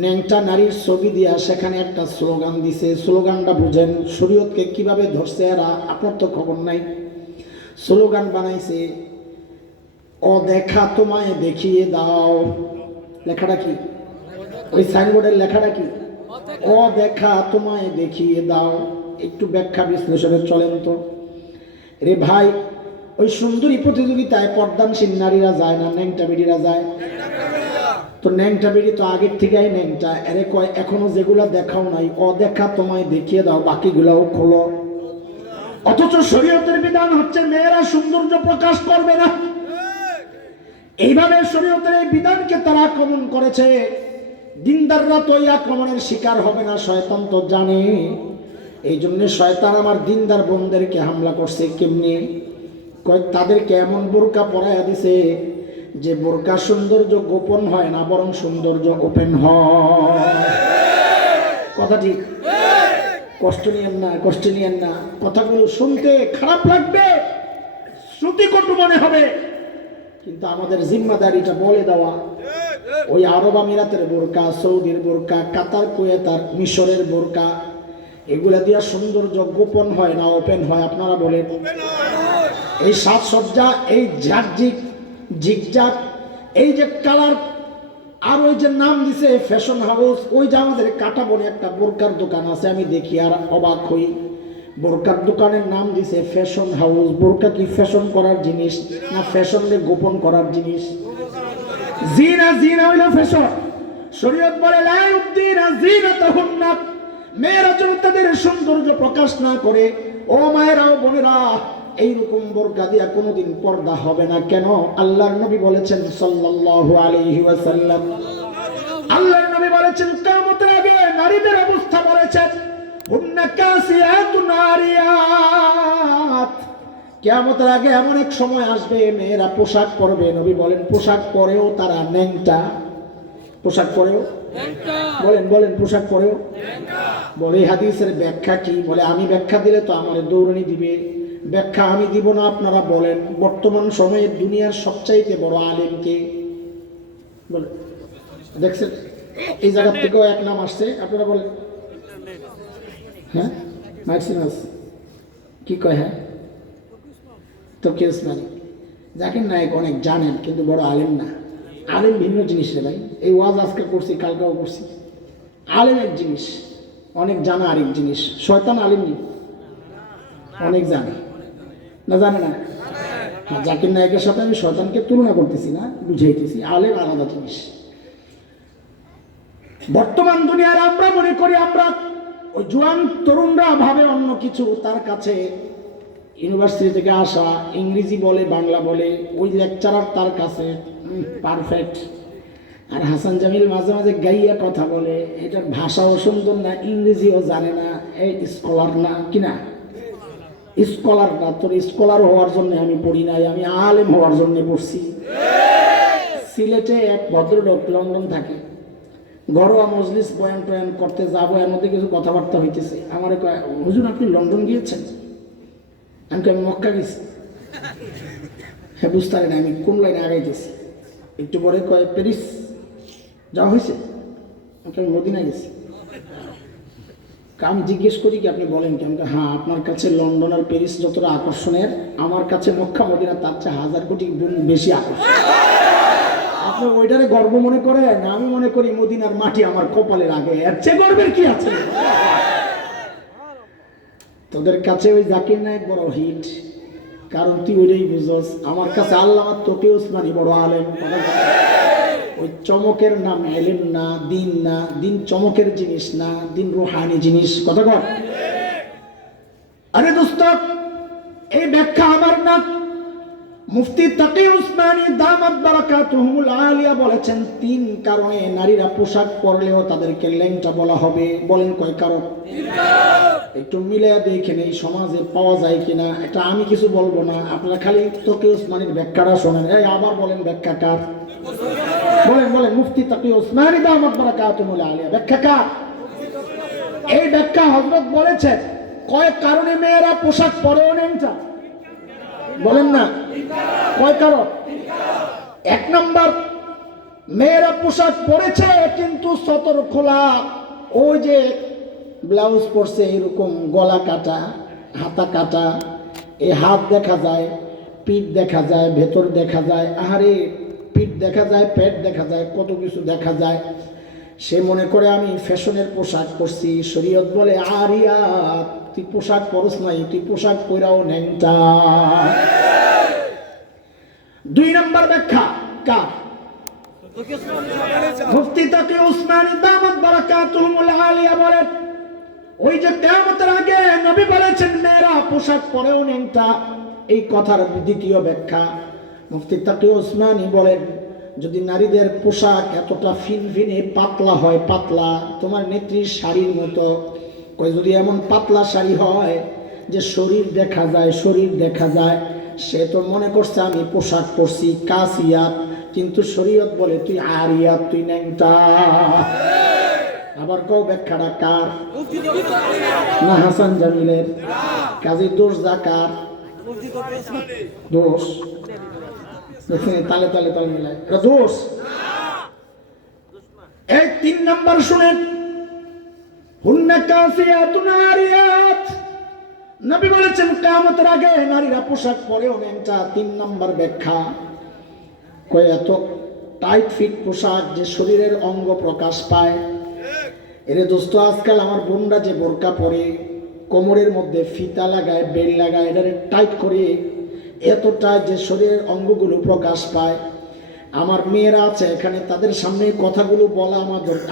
ন্যাংটা নারীর ছবি দিয়া সেখানে একটা স্লোগান দিছে। স্লোগানটা বুঝেন শরীয়তকে কিভাবে ধরছে এরা, আপনার তো খবর নাই। স্লোগান বানাইছে, ও দেখা তোমায় দেখিয়ে দাও। লেখাটা কি? ওই সাইনবোর্ডের লেখাটা কি? ও দেখা তোমায় দেখিয়ে দাও। একটু ব্যাখ্যা বিশ্লেষণে চলেন তো। রে ভাই, ওই সুন্দরী প্রতিযোগিতায় পর্দানশীল নারীরা যায় না, ন্যাংটা বেডিরা যায়? তো ন্যাংটা বেডি তো আগের থেকেই ন্যাংটা। এরে কয় এখনো যেগুলা দেখাও নাই অদেখা তোমায় দেখিয়ে দাও, বাকিগুলাও খোলো। অথচ শরীয়তের বিধান হচ্ছে মেয়েরা সৌন্দর্য প্রকাশ করবে না। এইভাবে শরীয়তের এই বিধানকে তারা আক্রমণ করেছে। দিনদাররা তো এই আক্রমণের শিকার হবে না, শয়তান তো জানে। এই জন্য শয়তান আমার দিনদার বোনদেরকে হামলা করছে। কেমনি? কয়েক তাদেরকে এমন বোরকা পরাইয়া দিছে যে বোরকা সৌন্দর্য গোপন হয় না, বরং সৌন্দর্য ওপেন হয়। কথা ঠিক? কষ্ট নিয়েন না, কষ্ট নিয়েন না। কথাগুলো শুনতে খারাপ লাগবে, শ্রুতিকটু মনে হবে, কিন্তু আমাদের জিম্মাদারিটা বলে দেওয়া। ওই আরব আমিরাতের বোরকা, সৌদির বোরকা, কাতার, কুয়েতার, মিশরের বোরকা, এগুলা দিয়া সৌন্দর্য গোপন হয় না ওপেন হয়? আপনারা বলেন। এই সাজসজ্জা, এই ঝাকঝিক ঝিকঝাক, এই যে কালার, আর ওই যে নাম দিছে ফ্যাশন হাউস। ওই যে আমাদের কাটা বনে একটা বোরকার দোকান আছে, আমি দেখি আর অবাক হই। বোরকার দোকানের নাম দিছে ফ্যাশন হাউস। বোরকা কি ফ্যাশন করার জিনিস না ফ্যাশনকে গোপন করার জিনিস? জিনা, জিনা হইল ফ্যাশন। শরীয়ত বলে লা ইউবদিনা জিনাতাহুন্না, মেয়েরা যদি তাদের সৌন্দর্য প্রকাশ না করে, ও মায়েরা ও বোনেরা, এইরকম বোরকা দিয়া কোনোদিন পর্দা হবে না। কেন? আল্লাহর নবী বলেছেন সাল্লাল্লাহু আলাইহি ওয়াসাল্লাম, আল্লাহর নবী বলেছেন কিয়ামতের আগে নারীদের অবস্থা বলেছেন হুন্না কাসিয়াতুন আরিয়াত। কিয়ামতের আগে এমন এক সময় আসবে মেয়েরা পোশাক পরবে। নবী বলেন পোশাক পরেও তারা ন্যাংটা। পোশাক পরেও ন্যাংটা। বলেন বলেন, পোশাক পরেও ন্যাংটা। বলে হাদিসের ব্যাখ্যা কি? বলে আমি ব্যাখ্যা দিলে তো আমার দৌড়ানি দিবে। ব্যাখ্যা আমি দিব না, আপনারা বলেন। বর্তমান সময়ে দুনিয়ার সবচাইতে বড় আলেম কে? বলে দেখছেন? এই জায়গা থেকেও এক নাম আসছে, আপনারা বলেন। হ্যাঁ, ম্যাক্সিমাস কি কয়? হ্যাঁ, তকি উসমানী। জাকির নায়েক অনেক জানেন কিন্তু বড় আলেম না। আলেম ভিন্ন জিনিস রে ভাই। এই ওয়াজ আজকে করছি, কালকেও করছি। আলেম এক জিনিস, অনেক জানা আরেক জিনিস। শয়তান আলেম নেই, অনেক জানে না, জানে না। জাকির নায়েকের সাথে আমি শয়তানকে তুলনা করতেছি না, বুঝাইতেছি। আলেম আলাদা জিনিস। বর্তমান দুনিয়ার আমরা মনে করি, আমরা ওই জোয়ান তরুণরা ভাবে অন্য কিছু। তার কাছে ইউনিভার্সিটি থেকে আসা, ইংরেজি বলে বাংলা বলে, ওই লেকচারার তার কাছে পারফেক্ট। আর হাসান জামিল মাঝে মাঝে গাইয়া কথা বলে, এটার ভাষাও সুন্দর না, ইংরেজিও জানে না। এই স্কলার না, কিনা স্কলার না। তোর স্কলার হওয়ার জন্য আমি পড়ি নাই, আমি আলেম হওয়ার জন্য পড়ছি। সিলেটে এক ভদ্রলোক লন্ডন থাকে, ঘরোয়া মজলিস বয়ান টয়ান করতে যাবো, এর মধ্যে কিছু কথাবার্তা হইতেছে। আমার কয়, হুজুর আপনি লন্ডন গিয়েছেন? আমি মক্কা গেছি। হ্যাঁ, বুঝতে পারি না আমি কোন লাইনে আগাইতেছি। একটু পরে কয় প্যারিস যাওয়া হয়েছে? আমি মদিনা গেছি। আমি জিজ্ঞেস করি কি আপনি বলেন কি? আমাকে হ্যাঁ, আপনার কাছে লন্ডন আর প্যারিস যতটা আকর্ষণের, আমার কাছে মক্কা মদিনা তার চেয়ে 1000 কোটি গুণ বেশি আকর্ষণ। আপনি ওইটারে গর্ব মনে করেন, আমি মনে করি মদিনার মাটি আমার কপালে লাগে। এর চেয়ে গর্বের কি আছে? তোদের কাছে ওই জাকির নায়েক বড় হিট, কারণ তুই ওইটাই বুঝস। আমার কাছে আল্লামা তকি উসমানী বড় আলেম। ওই চমকের নাম এলেম না, দিন না। দিন চমকের জিনিস না, দিন রুহানি জিনিস। কথা কর। আরে দোস্ত, এই ব্যাখ্যা আমার না, মুফতি তাকি উসমানী দামাত বারাকাতুহুল আলিয়া বলেছেন 3 কারণে নারীরা পোশাক পরলেও তাদেরকে ল্যাংটা বলা হবে। বলেন কয় কারণ? একটু মিলে দেখেন এই সমাজে পাওয়া যায় কিনা। এটা আমি কিছু বলবো না, আপনারা খালি তাকি উসমানীর ব্যাখ্যাটা শোনেন। এই আবার বলেন ব্যাখ্যা কার? বলেন বলেন, মুফতি তাকি উসমানী দামাত বারাকাতুহুল আলিয়া ব্যাখ্যা কার? এই ব্যাখ্যা হযরত বলেছেন কয় কারণে মেয়েরা পোশাক পরেও ল্যাংটা। বলেন না কয় কারণ? 1 নম্বর, মেয়েরা পোশাক পরেছে কিন্তু সতর খোলা। ওই যে ব্লাউজ পরছে এরকম গলা কাটা, হাতা কাটা, এই হাত দেখা যায়, পিঠ দেখা যায়, ভেতর দেখা যায়। আহারে, পিঠ দেখা যায়, পেট দেখা যায়, কত কিছু দেখা যায়। সে মনে করে আমি ফ্যাশনের পোশাক পরছি। শরীয়ত বলে আরিয়াত, তুই পোশাক পরস নাই, তুই পোশাক পরাও ন্যাংটা। 2 নম্বর ব্যাখ্যা কার? মুফতি তাকি উসমানী দামাত বারাকাতুহুমুল আলিয়া বলেন, ওই যে কিয়ামতের আগে নবী বলেছেন মেয়েরা পোশাক পরেও ন্যাংটা, এই কথার দ্বিতীয় ব্যাখ্যা মুফতি তাকি উসমানী বলেন, যদি নারীদের পোশাক এতটা ফিনফিনে পাতলা হয়, পাতলা তোমার নেত্রীর শাড়ির মতো, যদি এমন পাতলা শাড়ি হয় যে শরীর দেখা যায়, শরীর দেখা যায়, সে তো মনে করছে আমি পোশাক পরছি কাসিয়াত, কিন্তু শরীয়ত বলে তুই আরিয়াত, তুই ন্যাংটা। আবার কেউ ব্যাখ্যাটা কার? না হাসান জামিলের? কাজী দোষ যা কার? দোষ তালে তালে তালে মিলায় দোষ। এই 3 নম্বর শুনেন, হুন্না কাসিয়াতুন আরিয়াত, নবী বলেছেন কিয়ামতের আগে নারীরা পোশাক পরেও ন্যাংটা। 3 নম্বর ব্যাখ্যা, কয় এত টাইট ফিট পোশাক যে শরীরের অঙ্গ প্রকাশ পায়। এরে দোস্ত, আজকাল আমার বোনরা যে বোরকা পরে কোমরের মধ্যে ফিতা লাগায়, বেল লাগায়, এটারে টাইট করে এতটা যে শরীরের অঙ্গগুলো প্রকাশ পায়। আমার মেয়েরা আছে এখানে, তাদের সামনে কথাগুলো বলা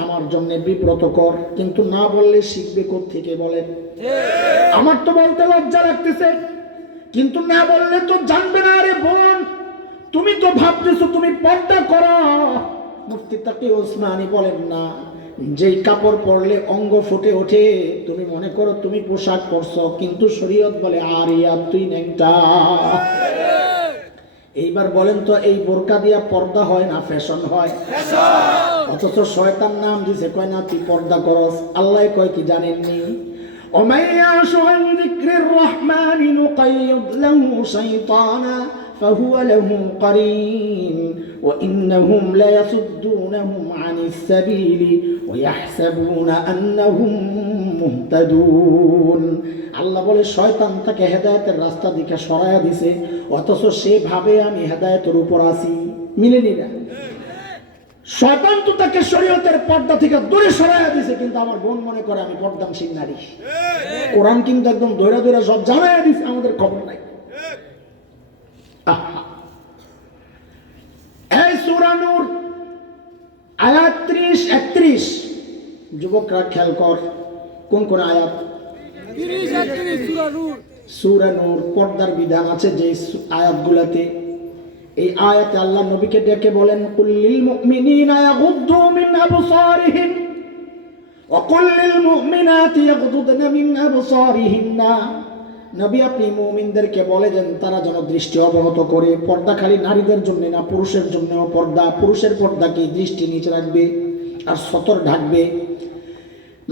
আমার জন্য বিব্রতকর, কিন্তু না বললে শিখবে কোত্থেকে বলেন? আমার তো বলতে লজ্জা লাগতেছে, কিন্তু না বললে তো জানবে না। আরে বোন, তুমি তো ভাবতেছো তুমি পর্দা করো। মুফতি তাকি ওসমানী বলেন না, যেই কাপড় পরলে অঙ্গ ফুটে ওঠে তুমি মনে করো তুমি পোশাক পরছো, কিন্তু শরীয়ত বলে আরিয়া, তুই ন্যাংটা। এইবার বলেন তো, এই বোরকা দিয়া পর্দা হয় না ফ্যাশন হয়? অথচ শয়তান নাম দিছে, কয় না তুই পর্দা করস। আল্লাহ কয় কি জানেননি? ওমাইয়াশু আন যিকরির রহমানি নুকাইয়িদ লাহু শাইতানা ফাহুয়া লাহু কারীন ওয়া ইন্নাহুম লায়াসুদ্দুনাহুম আনিস সাবিলি ওয়া ইয়াহসাবুনা আন্নাহুম মুহতাদুন। আল্লাহ বলে শয়তান তাকে হেদায়েতের রাস্তা দিকে সরায়া দিছে, অথচ সে ভাবে আমি হেদায়েতের উপর আছি। মিলেনি না? শয়তান তো তাকে শরীয়তের পর্দা থেকে দূরে সরায়া দিছে, কিন্তু আমার বোন মনে করে আমি পর্দানশীল নারী। কোরআন কিন্তু একদম ধৈরা ধৈরা সব জানায়া দিছে, আমাদের খবর নাই। এই সূরা নূর আয়াত 30-31, যুবকরা খেয়াল কর, কোন কোন আয়াত? সূরা নূর পর্দার বিধান আছে যে আয়াতগুলোতে। এই আয়াতে আল্লাহ নবীকে ডেকে বলেন, কুল্লিল মুমিনিনা ইয়াগুদ্দু মিন আবসারিহিম ওয়া কুল্লিল মুমিনাতি ইয়াগুদ্দুনা মিন আবসারিহিন্না। নবী আপনি মুমিনদেরকে বলে দেন তারা যেন দৃষ্টি অবনত করে। পর্দা খালি নারীদের জন্য না, পুরুষের জন্যও পর্দা। পুরুষের পর্দা কি? দৃষ্টি নিচে রাখবে আর সতর ঢাকবে।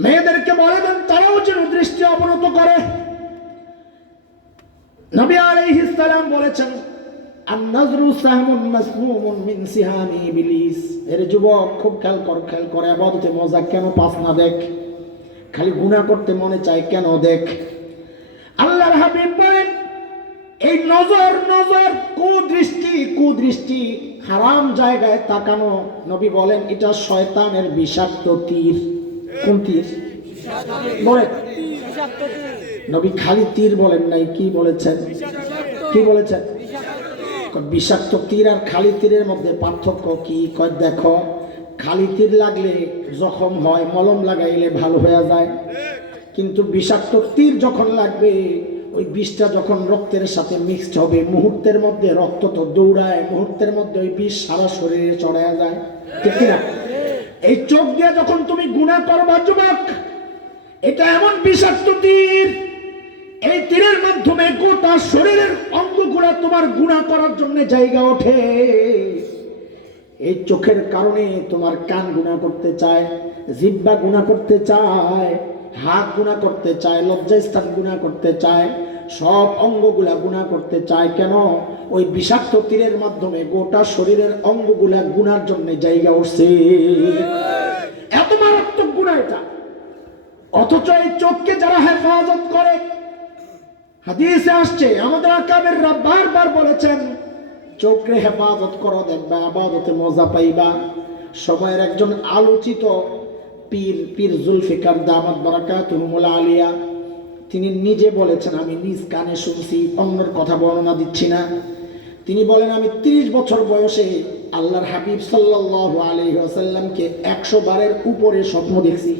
মেয়েদেরকে বলে দেন তারাও যেন দৃষ্টি অবনত করে। নবী আলাইহিস সালাম বলেছেন, আন-নাজরু সাহমুন মাসমুমুন মিন সিহামি ইবলিস। এর যুবক খুব খেয়াল কর, খেয়াল করে। ইবাদতে মজা কেন পাস না দেখ, খালি গুনাহ করতে মনে চায় কেন দেখ। আল্লাহর হাবিব বলেন, এই নজর, নজর কুদৃষ্টি, কুদৃষ্টি, হারাম জায়গায় তাকানো, নবী বলেন এটা শয়তানের বিষাক্ত তীর। কোন তীর বলেন? নবী খালি তীর বলেন নাই, কি বলেছেন? কি বলেছেন? বিষাক্ত তীর আর খালি তীরের মধ্যে পার্থক্য কি? কয় দেখো, খালি তীর লাগলে জখম হয়, মলম লাগাইলে ভালো হয়ে যায়, কিন্তু বিষাক্ত তীর যখন লাগবে, ওই বিষটা যখন রক্তের সাথে মিক্সড হবে, মুহূর্তের মধ্যে রক্ত তো দৌড়ায়, মুহূর্তের মধ্যে ওই বিষ সারা শরীরে চড়ায়া যায়, ঠিক কিনা? এই চোখ দিয়ে যখন তুমি গুনাহ করবা যুবক, এটা এমন বিষাক্ত তীর, এই তীরের মাধ্যমে গোটা শরীরের অঙ্গগুলো তোমার গুনাহ করার জন্য জায়গা ওঠে। এই চোখের কারণে তোমার কান গুনাহ করতে চায়, জিহ্বা গুনাহ করতে চায়, হাত গুনাহ করতে চায়, লজ্জাস্থান গুনাহ করতে চায়, সব অঙ্গগুলা গুনাহ করতে চায়। কেন? ওই বিষাক্ত তীরের মাধ্যমে গোটা শরীরের অঙ্গগুলা গুনার জন্য জায়গা উঠছে। এত মারাত্মক গুনাহ এটা। অথচ এই চোখকে যারা হেফাজত করে, হাদিসে আসছে আমাদের আকাবেররা বারবার বলেছেন, চোখকে হেফাজত করো, দেখবা ইবাদতে মজা পাইবা। সময়ের একজন আলোচিত পীর জুলফিকার দামাত বারাকাতুহুমুল আলিয়া, তিনি নিজে বলেছেন, আমি নিজ কানে শুনছি, অন্যের কথা বর্ণনা দিচ্ছি না। তিনি বলেন, আমি 30 বছর বয়সে আল্লাহর হাবিব সাল্লাল্লাহু আলাইহি ওয়াসাল্লামকে 100 বারের উপরে স্বপ্ন দেখছি।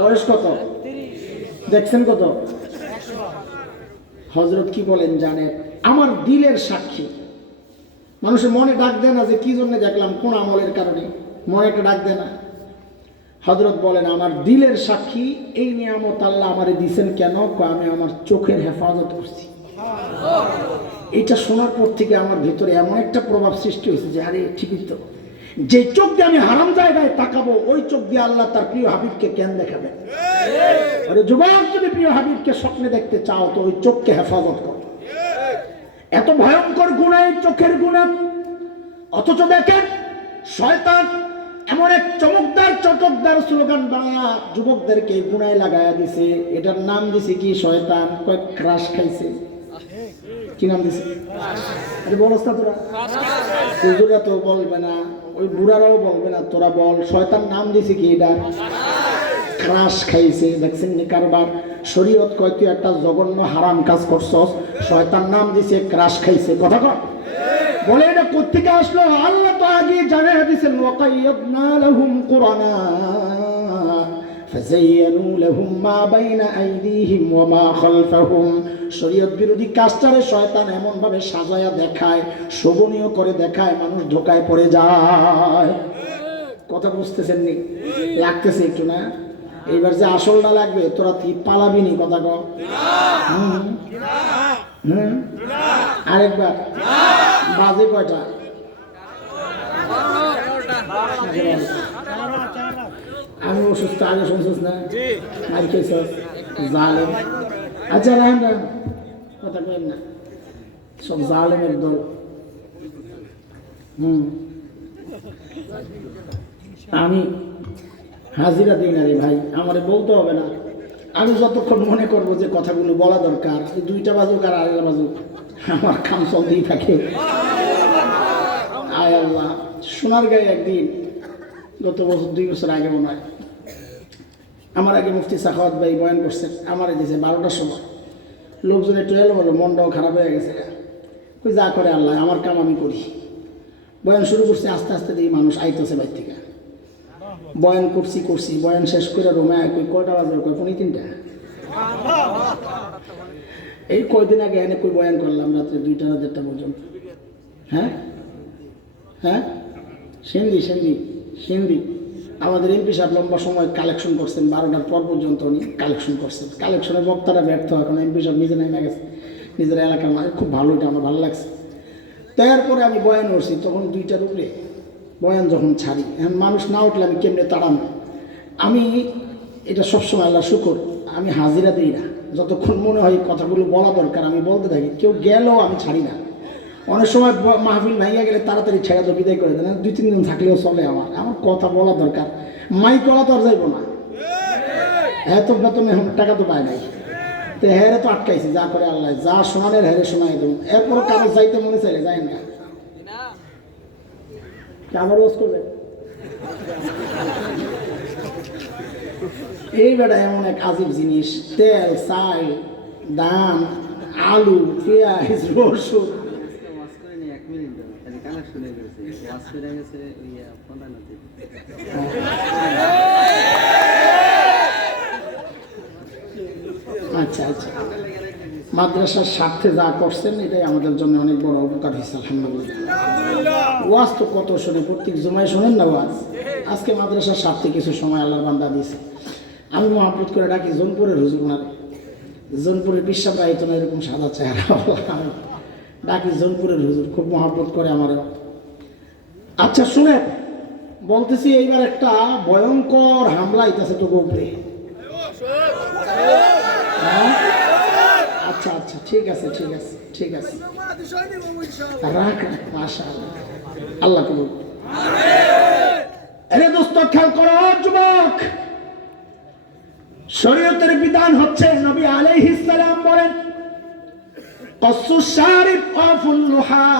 বয়স কত দেখছেন? কত? হযরত কি বলেন জানেন? আমার দিলের সাক্ষী। মানুষের মনে ডাক দেয় না যে কি জন্য দেখলাম, কোন আমলের কারণে মনে একটা ডাক দেয় না? হযরত বলেন, আমার দিলের সাক্ষী, এই নিয়ামত আল্লাহ আমারে দিয়েছেন কেন? আমি আমার চোখের হেফাজত করছি। এটা শোনার পর থেকে আমার ভিতরে এমন একটা প্রভাব সৃষ্টি হয়েছে যে আরে ঠিকই তো, যে চোখ দিয়ে আমি হারাম জায়গায় তাকাবো, ওই চোখ দিয়ে আল্লাহ তার প্রিয় হাবিবকে কেন দেখাবেন? আরে যুবক, যদি প্রিয় হাবিবকে স্বপ্নে দেখতে চাও তো ওই চোখকে হেফাজত করো। এত ভয়ঙ্কর গুনাহ এই চোখের গুনাহ। অথচ দেখেন শয়তান এমন এক চটকদার স্লোগান বানায়া যুবকদেরকে গুনায় লাগায়া দিছে। এটার নাম দিছে কি? শয়তান কয় ক্রাশ খাইছে। কি নাম দিছে? আরে বলস না তোরা, হুজুররা তো বলবে না, ওই বুড়ারাও বলবে না, তোরা বল। শয়তান নাম দিছে কি? এটা ক্রাশ খাইছে। দেখছেন নি কারবার? শরীয়ত কয় তুই একটা জঘন্য হারাম কাজ করছস, শয়তান নাম দিছে ক্রাশ খাইছে। কথা কর বলে, এটা কোত্থেকে আসলো? আল্লাহ তো আগে জানিয়ে দিয়েছেন, ওয়াকাইয়াদনা লাহুম কুরানা ফাযায়্যানু লাহুম মা বাইনা আইদিহিম ওয়া মা খালফাহুম। শরীয়ত বিরোধী কাজটারে শয়তান এমন ভাবে সাজায়া দেখায়, শোভনীয় করে দেখায়, মানুষ ধোকায় পড়ে যায়। কথা বুঝতেছেন নি? লাগতেছে একটু না? এইবার যে আসলটা লাগবে, তোরা কি পালাবি নি? কথা কও। আরেকবার বাজে কয়টা? আমি অসুস্থ, আগে শুনছিস না? আর খেয়েছিস জালেম। আচ্ছা রাহেন রাহেন, কথা কেন না, সব জালেমের দল। আমি হাজিরা দিই না রে ভাই, আমারে বলতে হবে না। আমি যতক্ষণ মনে করবো যে কথাগুলো বলা দরকার, এই 2টা বাজুক আর 2.5টা বাজুক, আমার কাম চলতেই থাকে। আয় আল্লাহ। সোনারগাঁয়ে একদিন গত বছর 2 বছর আগে মনে হয়, আমার আগে মুফতি সাখাওয়াত ভাই বয়ান করছেন, আমারে দিয়েছে 12টার সময়। লোকজন একটু এলো বলো, মনটাও খারাপ হয়ে গেছে। কই যা করে আল্লাহ, আমার কাম আমি করি। বয়ান শুরু করছি, আস্তে আস্তে দেখি মানুষ আইতেছে বাইর থেকে। বয়ান করছি বয়ান শেষ করে রুমে কই কয়টা বাজে? কই 2:45। এই কয়দিন আগে এনে কই বয়ান করলাম রাত্রে 2টা 1:30 পর্যন্ত। হ্যাঁ হ্যাঁ, সিন্ধি আমাদের এমপি সাহেব লম্বা সময় কালেকশন করছেন, 12টার পর পর্যন্ত উনি কালেকশন করছেন। কালেকশনের বক্তারা ব্যর্থ, এখন এমপি সাহেব নিজে নেমে গেছে নিজের এলাকার মানে। খুব ভালো, এটা আমার ভালো লাগছে। তারপরে আমি বয়ান করছি, তখন 2টার উপরে বয়ান যখন ছাড়ি, এখন মানুষ না উঠলে আমি কেমনে তাড়াম? আমি এটা সবসময় আল্লাহ শুকর, আমি হাজিরা দিই না। যতক্ষণ মনে হয় কথাগুলো বলা দরকার আমি বলতে থাকি। কেউ গেলেও আমি ছাড়ি না। অনেক সময় মাহফিল ভাইয়া গেলে তাড়াতাড়ি ছেড়ে তো বিদায় করে দেন, 2-3 দিন থাকলেও চলে। আমার কথা বলা দরকার, মাইক করা তো আর যাইব না। এত বেতন এখন টাকা তো পায় নাই, তো হেরে তো আটকাইছি। যা করে আল্লাহ, যা শোনানের হেরে শোনাই দেবো। এরপর কারো যাইতে মনে চাইলে যায় না, আবার রোজ করবে। এই বেটা এমন এক আজীব জিনিস, তেল, চাল, দাম, আলু, পেঁয়াজ, রসুন। আচ্ছা আচ্ছা, মাদ্রাসার স্বার্থে যা করছেন এটাই আমাদের জন্য অনেক বড় উপকার হয়েছে, আলহামদুলিল্লাহ। ওয়াজ তো কত শোনে, প্রত্যেক জুমায় শোনেন না ওয়াজ? আজকে মাদ্রাসার স্বার্থে কিছু সময় আল্লাহর বান্দা দিয়েছে। আমি মহাব্বত করে ডাকি জোনপুরের হুজুর না, জোনপুরের বিশ্বাস রাহিত না এরকম সাদা চেহারা, ডাকি জোনপুরের হুজুর, খুব মহাব্বত করে আমারও। আচ্ছা শুনে বলতেছি, এইবার একটা ভয়ঙ্কর হামলা আইতেছে তো গোপরে। আচ্ছা আচ্ছা, ঠিক আছে রাখ, মাশাআল্লাহ, আল্লাহ কবুল। আরে দোস্ত, খেয়াল করো যুবক, শরীয়তের বিধান হচ্ছে, নবী আলাইহিস সালাম বলেন, কসুস শারিব ওয়াফুল নুহা।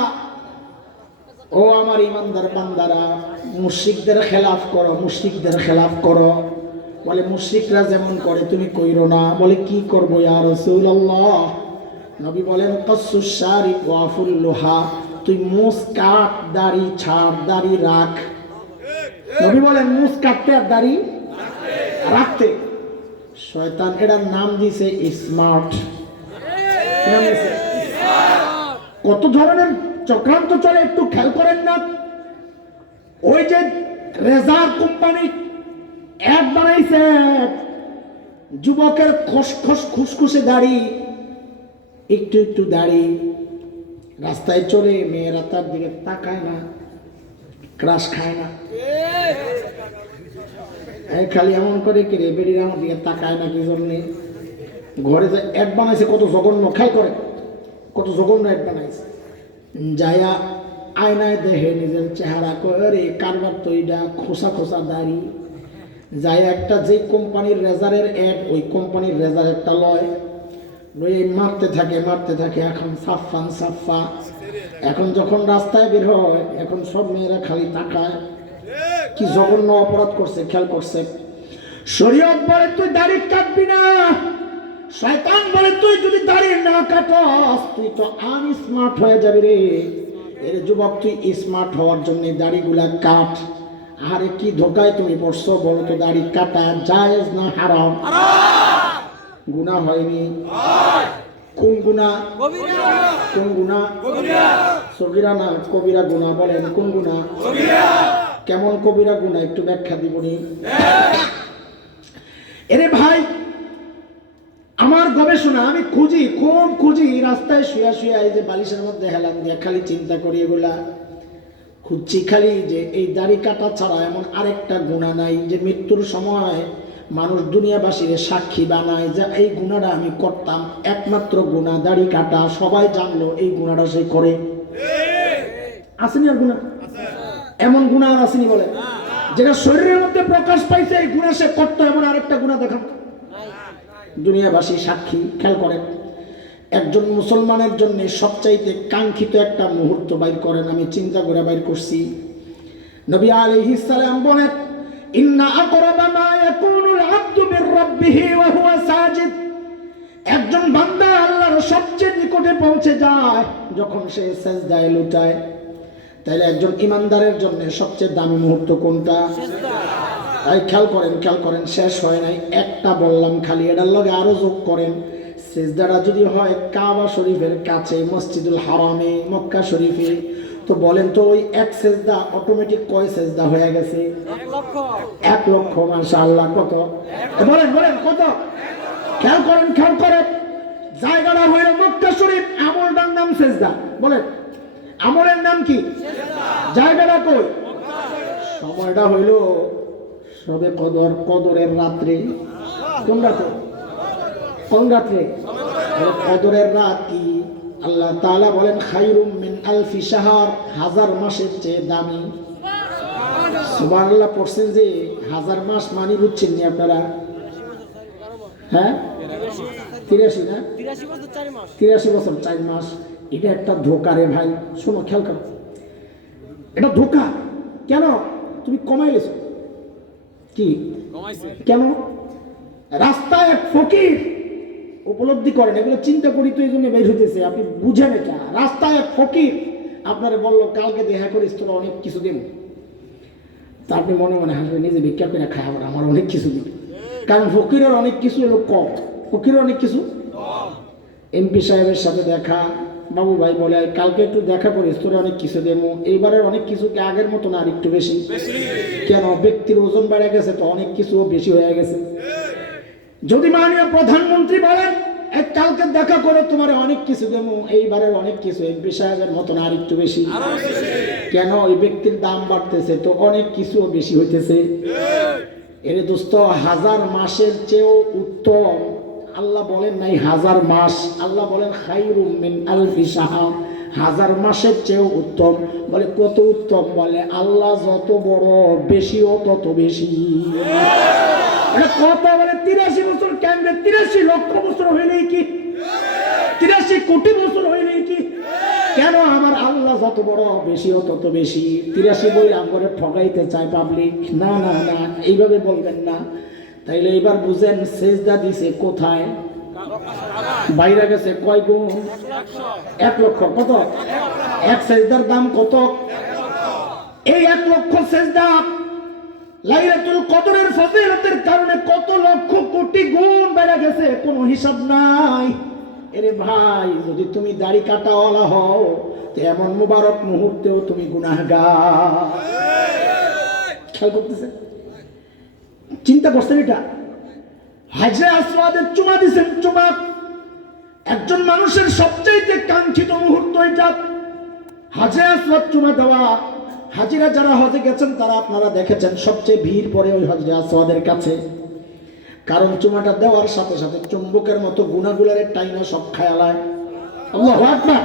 ও আমার ইমানদার বান্দারা, মুশরিকদের খেলাফ করো, বলে মুশরিকরা যেমন করে তুমি কইরো না। বলে কি করবো ইয়া রাসূলুল্লাহ? নবী বলেন কাসসুস শারিব ওয়া ফুল্লুহা, তুই মুছ কাট, দাড়ি ছাড়, দাড়ি রাখ। নবী বলেন মুছ কাটতে আর দাড়ি রাখতে। শয়তান এটার নাম দিয়েছে স্মার্ট। কত ধরনের চক্রান্ত চলে একটু খেয়াল করেন না? ওই যে রেজার কোম্পানি অ্যাড বানাইছে, যুবকের খসখস খুসখুসে দাড়ি, একটু একটু দাড়ি, রাস্তায় চলে মেয়েরা তার দিকে তাকায় না, ক্রাশ খায় না, খালি এমন করে কি রে বেরিয়ে আমার দিকে তাকায় না কি জন্যে? ঘরে যে অ্যাড বানাইছে কত জঘন্য, খেয়াল করে কত জঘন্য অ্যাড বানাইছে। যায়া আয়নায় দেখে নিজের চেহারা, করে কারবার তো এটা খোসা খোসা দাড়ি। যাই একটা যে কোম্পানির রেজারের অ্যাড, ওই কোম্পানির রেজার একটা লয়, মারতে থাকে। এখন সাফান সাফা। এখন যখন রাস্তায় বের হয়, এখন সব মেয়েরা খালি তাকায়। কি জঘন্য অপরাধ করছে, খেয়াল করছে। শরীয়ত বলে তুই দাড়ি কাটবি না, শয়তান বলে তুই যদি দাড়ি না কাটস তুই তো আনস্মার্ট হয়ে যাবি রে। এর যুবক, তুই স্মার্ট হওয়ার জন্য দাড়িগুলা কাট। আরে কি ধোকায় তুমি পড়ছো বলো তো? দাড়ি কাটা জায়েজ না হারাম? গুনাহ হয়নি? কোন গুনাহ? কোন গুনাহ? সগীরা না কবিরা গুনাহ? বলেন কোন গুনাহ? কেমন কবিরা গুনাহ একটু ব্যাখ্যা দিবনি? এরে ভাই, আমার গবেষণা, আমি খুব খুঁজি রাস্তায় শুয়া শুয়া, এই যে বালিশের মধ্যে হেলান দিয়া খালি চিন্তা করি, এগুলা খুঁজছি খালি যে এই দাড়ি কাটা ছাড়া এমন আরেকটা গুনাহ নাই যে মৃত্যুর সময় মানুষ দুনিয়াবাসীর সাক্ষী বানায় যে এই গুনাহটা আমি করতাম। একমাত্র গুনাহ দাড়ি কাটা। সবাই জানলো এই গুনাহটা সে করে। আসেনি আর গুনাহ? এমন গুনাহ আর আসেনি? বলে যেটা শরীরের মধ্যে প্রকাশ পাইছে এই গুনাহ সে করতো, এমন আরেকটা গুনাহ দেখান দুনিয়াবাসী সাক্ষী। খেয়াল করেন, একজন মুসলমানের জন্য সবচাইতে কাঙ্ক্ষিত একটা মুহূর্ত বাইর করেন। আমি চিন্তা করে বাইর করছি। নবী আলাইহিস সালাম বলেন, ইন্না আকরাবা মা ইয়াকুনুল আবদু মির রাব্বিহি ওয়া হুয়া সাজিদ। একজন বান্দা আল্লাহর সবচেয়ে নিকটে পৌঁছে যায় যখন সে সিজদায় লুটায়। তাইলে একজন ইমানদারের জন্য সবচেয়ে দামি মুহূর্ত কোনটা? তাই খেয়াল করেন, শেষ হয় নাই, একটা বললাম খালি, এটার লগে আরো যোগ করেন। সিজদাটা যদি হয় কাবা শরীফের কাছে, মসজিদুল হারামে, মক্কা শরীফে, তো বলেন তো ওই এক সিজদা অটোমেটিক কয় সিজদা হয়ে গেছে? 1 লক্ষ। মাশাআল্লাহ। কত? বলেন কত? খেয়াল করেন, জায়গাটা হইল মক্কা শরীফ, আমলটার নাম সিজদা। বলেন আমলের নাম কি? জায়গাটা কই? সময়টা হইল সবে কদরের রাত্রে। কোন রাত্রে? কদরের রাত কি? আল্লাহ তাআলা বলেন খায়রুম মিন আলফি শাহর, 1000 মাসের চেয়ে দামি। সুবহানাল্লাহ। পড়ছেন যে 1000 মাস মানে বুঝছেন নি আপনারা? হ্যাঁ 83 না? 83 বছর 4 মাস। এটা একটা ধোঁকা রে ভাই। শোনো, খেয়াল করো, এটা ধোঁকা। কেন? তুমি কমাইলেছ কি? কেন? রাস্তায় এক ফকির উপলব্ধি করেন, এগুলো চিন্তা করি তো এই জন্য বের হইতেছে, আপনি বুঝেন এটা। রাস্তায় এক ফকির আপনারে বললো কালকে দেখা করিস, তোরা অনেক কিছু দেব। তা আপনি মনে মনে হাসবেন, নিজে ভিক্ষা করে খায়, আবার আমার অনেক কিছু দিবে। কারণ ফকিরের অনেক কিছু হলো কম, ফকিরের অনেক কিছু। এমপি সাহেবের সাথে দেখা, বাবু ভাই বলে কালকে একটু দেখা করিস, তোরা অনেক কিছু দেবো। এইবারের অনেক কিছু কি আগের মতো না আর একটু বেশি? কেন? ব্যক্তির ওজন বেড়ে গেছে তো অনেক কিছু বেশি হয়ে গেছে। যদি মাননীয় প্রধানমন্ত্রী বলেন কালকে দেখা করে তোমার অনেক কিছু দেবো, এইবারের অনেক কিছু এমপি সাহেবের মতন আর একটু বেশি। কেন? ওই ব্যক্তির দাম বাড়তেছে তো অনেক কিছু বেশি হইতেছে। এর দোস্ত 1000 মাসের চেয়েও উত্তম। আল্লাহ বলেন নাই 1000 মাস, আল্লাহ বলেন খায়রুম মিন আলফি শাহর, 1000 মাসের চেয়েও উত্তম। বলে কত উত্তম? বলে আল্লাহ যত বড় বেশিও তত বেশি। কত? বলে 83 বছর। কেন? 83 লক্ষ বছর হইলেই কি? 83 কোটি বছর হইলেই কি? কেন? আমার আল্লাহ যত বড় বেশিও তত বেশি। 83 বই আমরা ঠকাইতে চাই পাবলিক। না, এইভাবে বলবেন না। তাইলে এবার বুঝেন সেজদা দিছে কোথায়? বাইরে গেছে কয় গুণ? 1 লক্ষ। কত? এক সেজদার দাম কত? এই 1 লক্ষ সেজদা লাইলাতুল কদরের ফজিলতের কারণে কত লক্ষ কোটি গুণ বেড়ে গেছে, কোনো হিসাব নাই। এরে ভাই, যদি তুমি দাড়ি কাটাওয়ালা হও তো এমন মুবারক মুহূর্তেও তুমি গুনাহগার। খেয়াল করতেছেন? চিন্তা করছেন এটা? হাজরে আসওয়াদের চুমা দিছেন, চুমা। একজন মানুষের সবচেয়ে কাঙ্ক্ষিত মুহূর্ত এটা, হাজরে আসওয়াদ চুমা দেওয়া। হাজিরা যারা হজে গেছেন তারা আপনারা দেখেছেন সবচেয়ে ভিড় পড়ে ওই হাজরে আসওয়াদের কাছে। কারণ চুমাটা দেওয়ার সাথে সাথে চুম্বকের মতো গুনাগুলারে টাইনা সব খায়ালায়। আল্লাহু আকবার।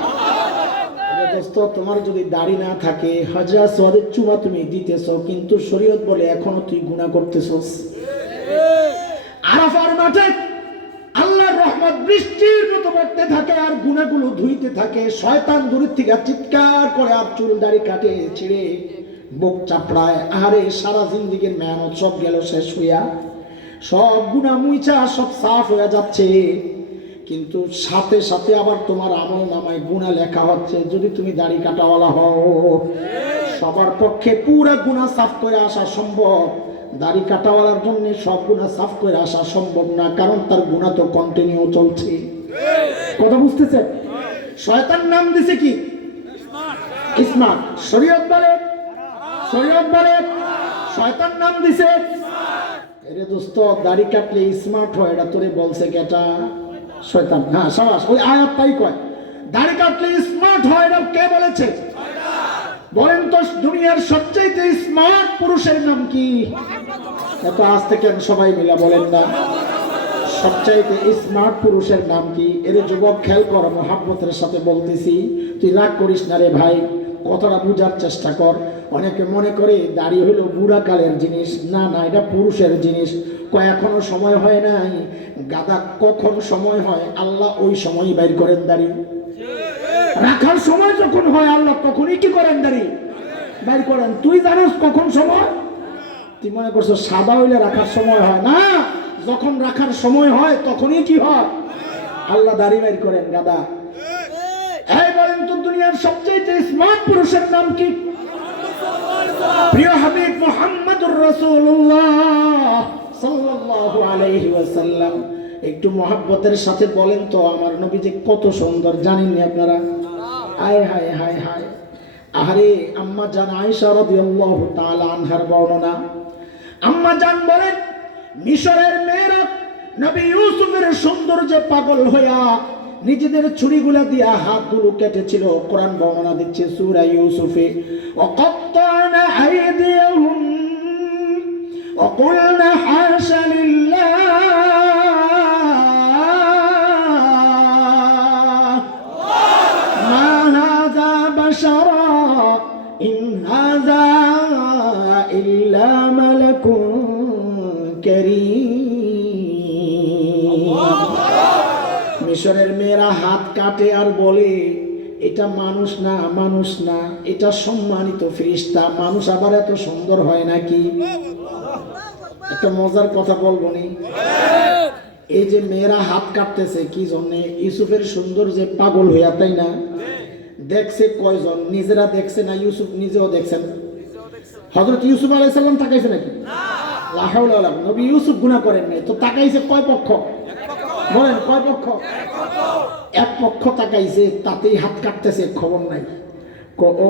দোস্ত, তোমার যদি দাড়ি না থাকে, হাজরে আসওয়াদের চুমা তুমি দিতেছো, কিন্তু শরীয়ত বলে এখনো তুই গুনাহ করতেছস। আরাফার মাঠে আল্লাহর রহমত বৃষ্টির মতো পড়তে থাকে আর গুনাহগুলো ধুইতে থাকে। শয়তান দূর থেকে চিৎকার করে আর চুল দাড়ি কাটে ছিঁড়ে বুক চাপড়ায়। আরে সারা জিন্দেগীর মেহনত সব গেল শেষ হইয়া, সব গুনাহ মুইছা সব সাফ হয়ে যাচ্ছে, কিন্তু সাথে সাথে আবার তোমার আমল নামায় গুনাহ লেখা হচ্ছে। যদি তুমি দাড়ি কাটাওয়ালা হও, সবার পক্ষে পুরো গুনাহ সাফ করে আসা সম্ভব, দাড়ি কাটাওয়ালার জন্য সব গুনাহ সাফ করে আসা সম্ভব না, কারণ তার গুনাহ তো কন্টিনিউ চলছে। কথা বুঝতেছে? শয়তান নাম দিছে কি? স্মার্ট। শরীয়ত বলে, শরীয়ত বলে শয়তান নাম দিছে। আরে দোস্ত, দাড়ি কাটলে স্মার্ট হয়, এটা তোরে বলছে কেটা? শয়তান। হ্যাঁ, সাবাস, ওই আয়াত তাই কয়, দাড়ি কাটলে স্মার্ট হয়। এটা কে বলেছে? বলেন তো, দুনিয়ার সবচেয়ে স্মার্ট পুরুষের নাম কি? এত আজ থেকে সবাই মিলা বলেন না, সবচাইতে স্মার্ট পুরুষের নাম কি? এর যুবক খেয়াল কর, মহাব্বতের সাথে বলতেছি, তুই রাগ করিস না রে ভাই, কথাটা বুঝার চেষ্টা কর। অনেকে মনে করে দাড়ি হলো বুড়া কালের জিনিস। না না, এটা পুরুষের জিনিস। এখনো সময় হয় নাই। গাদা কখন সময় হয়? আল্লাহ ওই সময়ই বাইর করেন দাড়ি। রাখার সময় যখন হয় আল্লাহ তখনই কি করেন? দাড়ি বাইর করেন। তুই জানোস কখন সময়? তুই মনে করছো সাদা হইলে রাখার সময় হয় না? যখন রাখার সময় হয় তখনই কি হয়? আল্লাহ দাড়ি বাইর করেন। গাদা। এই বলেন তো, দুনিয়ার সবচেয়ে স্মার্ট পুরুষের নাম কি? প্রিয় হাবিব মুহাম্মদুর রাসূলুল্লাহ সাল্লাল্লাহু আলাইহি ওয়াসাল্লাম। একটু মহব্বতের সাথে বলেন তো, আমার নবী যে কত সুন্দর জানেন না আপনারা? হায় হায় হায় হায়। আরে আম্মা জান আয়েশা রাদিয়াল্লাহু তাআলা আনহার বর্ণনা। আম্মা জান বলেন, মিশরের মেয়েরা নবী ইউসুফের সৌন্দর্যে পাগল হইয়া নিজেদের ছুরিগুলা দিয়া হাতগুলো কেটেছিল। কোরআন বর্ণনা দিচ্ছে সূরা ইউসুফে, ওয়াকাত্তানা আইদিয়াহুম ওয়াকুলনা হাশা লিল্লাহ মা হাযা বাশারা ইন হাযা ইল্লা মালাকুন কারীম। মিশরের মেয়েরা হাত কাটে আর বলে, এটা মানুষ না, মানুষ না, এটা সম্মানিত ফেরেশতা। মানুষ আবার এত সুন্দর হয় নাকি? একটা মজার কথা বলবো নি? এই যে মেয়েরা হাত কাটতেছে কি জন্য? ইউসুফের সৌন্দর্যে পাগল হইয়া, তাই না? দেখছে কয়জন? নিজেরা দেখছে না ইউসুফ নিজেও দেখছেন? হযরত ইউসুফ আলাইহিস সালাম তাকাইছে নাকি? লা হাওলা ওয়ালা। নবী ইউসুফ গুনাহ করেন নাই, তো তাকাইছে কয় পক্ষ? বলেন কয় পক্ষ? এক পক্ষ তাকাইছে, তাতেই হাত কাটতেছে, খবর নাই।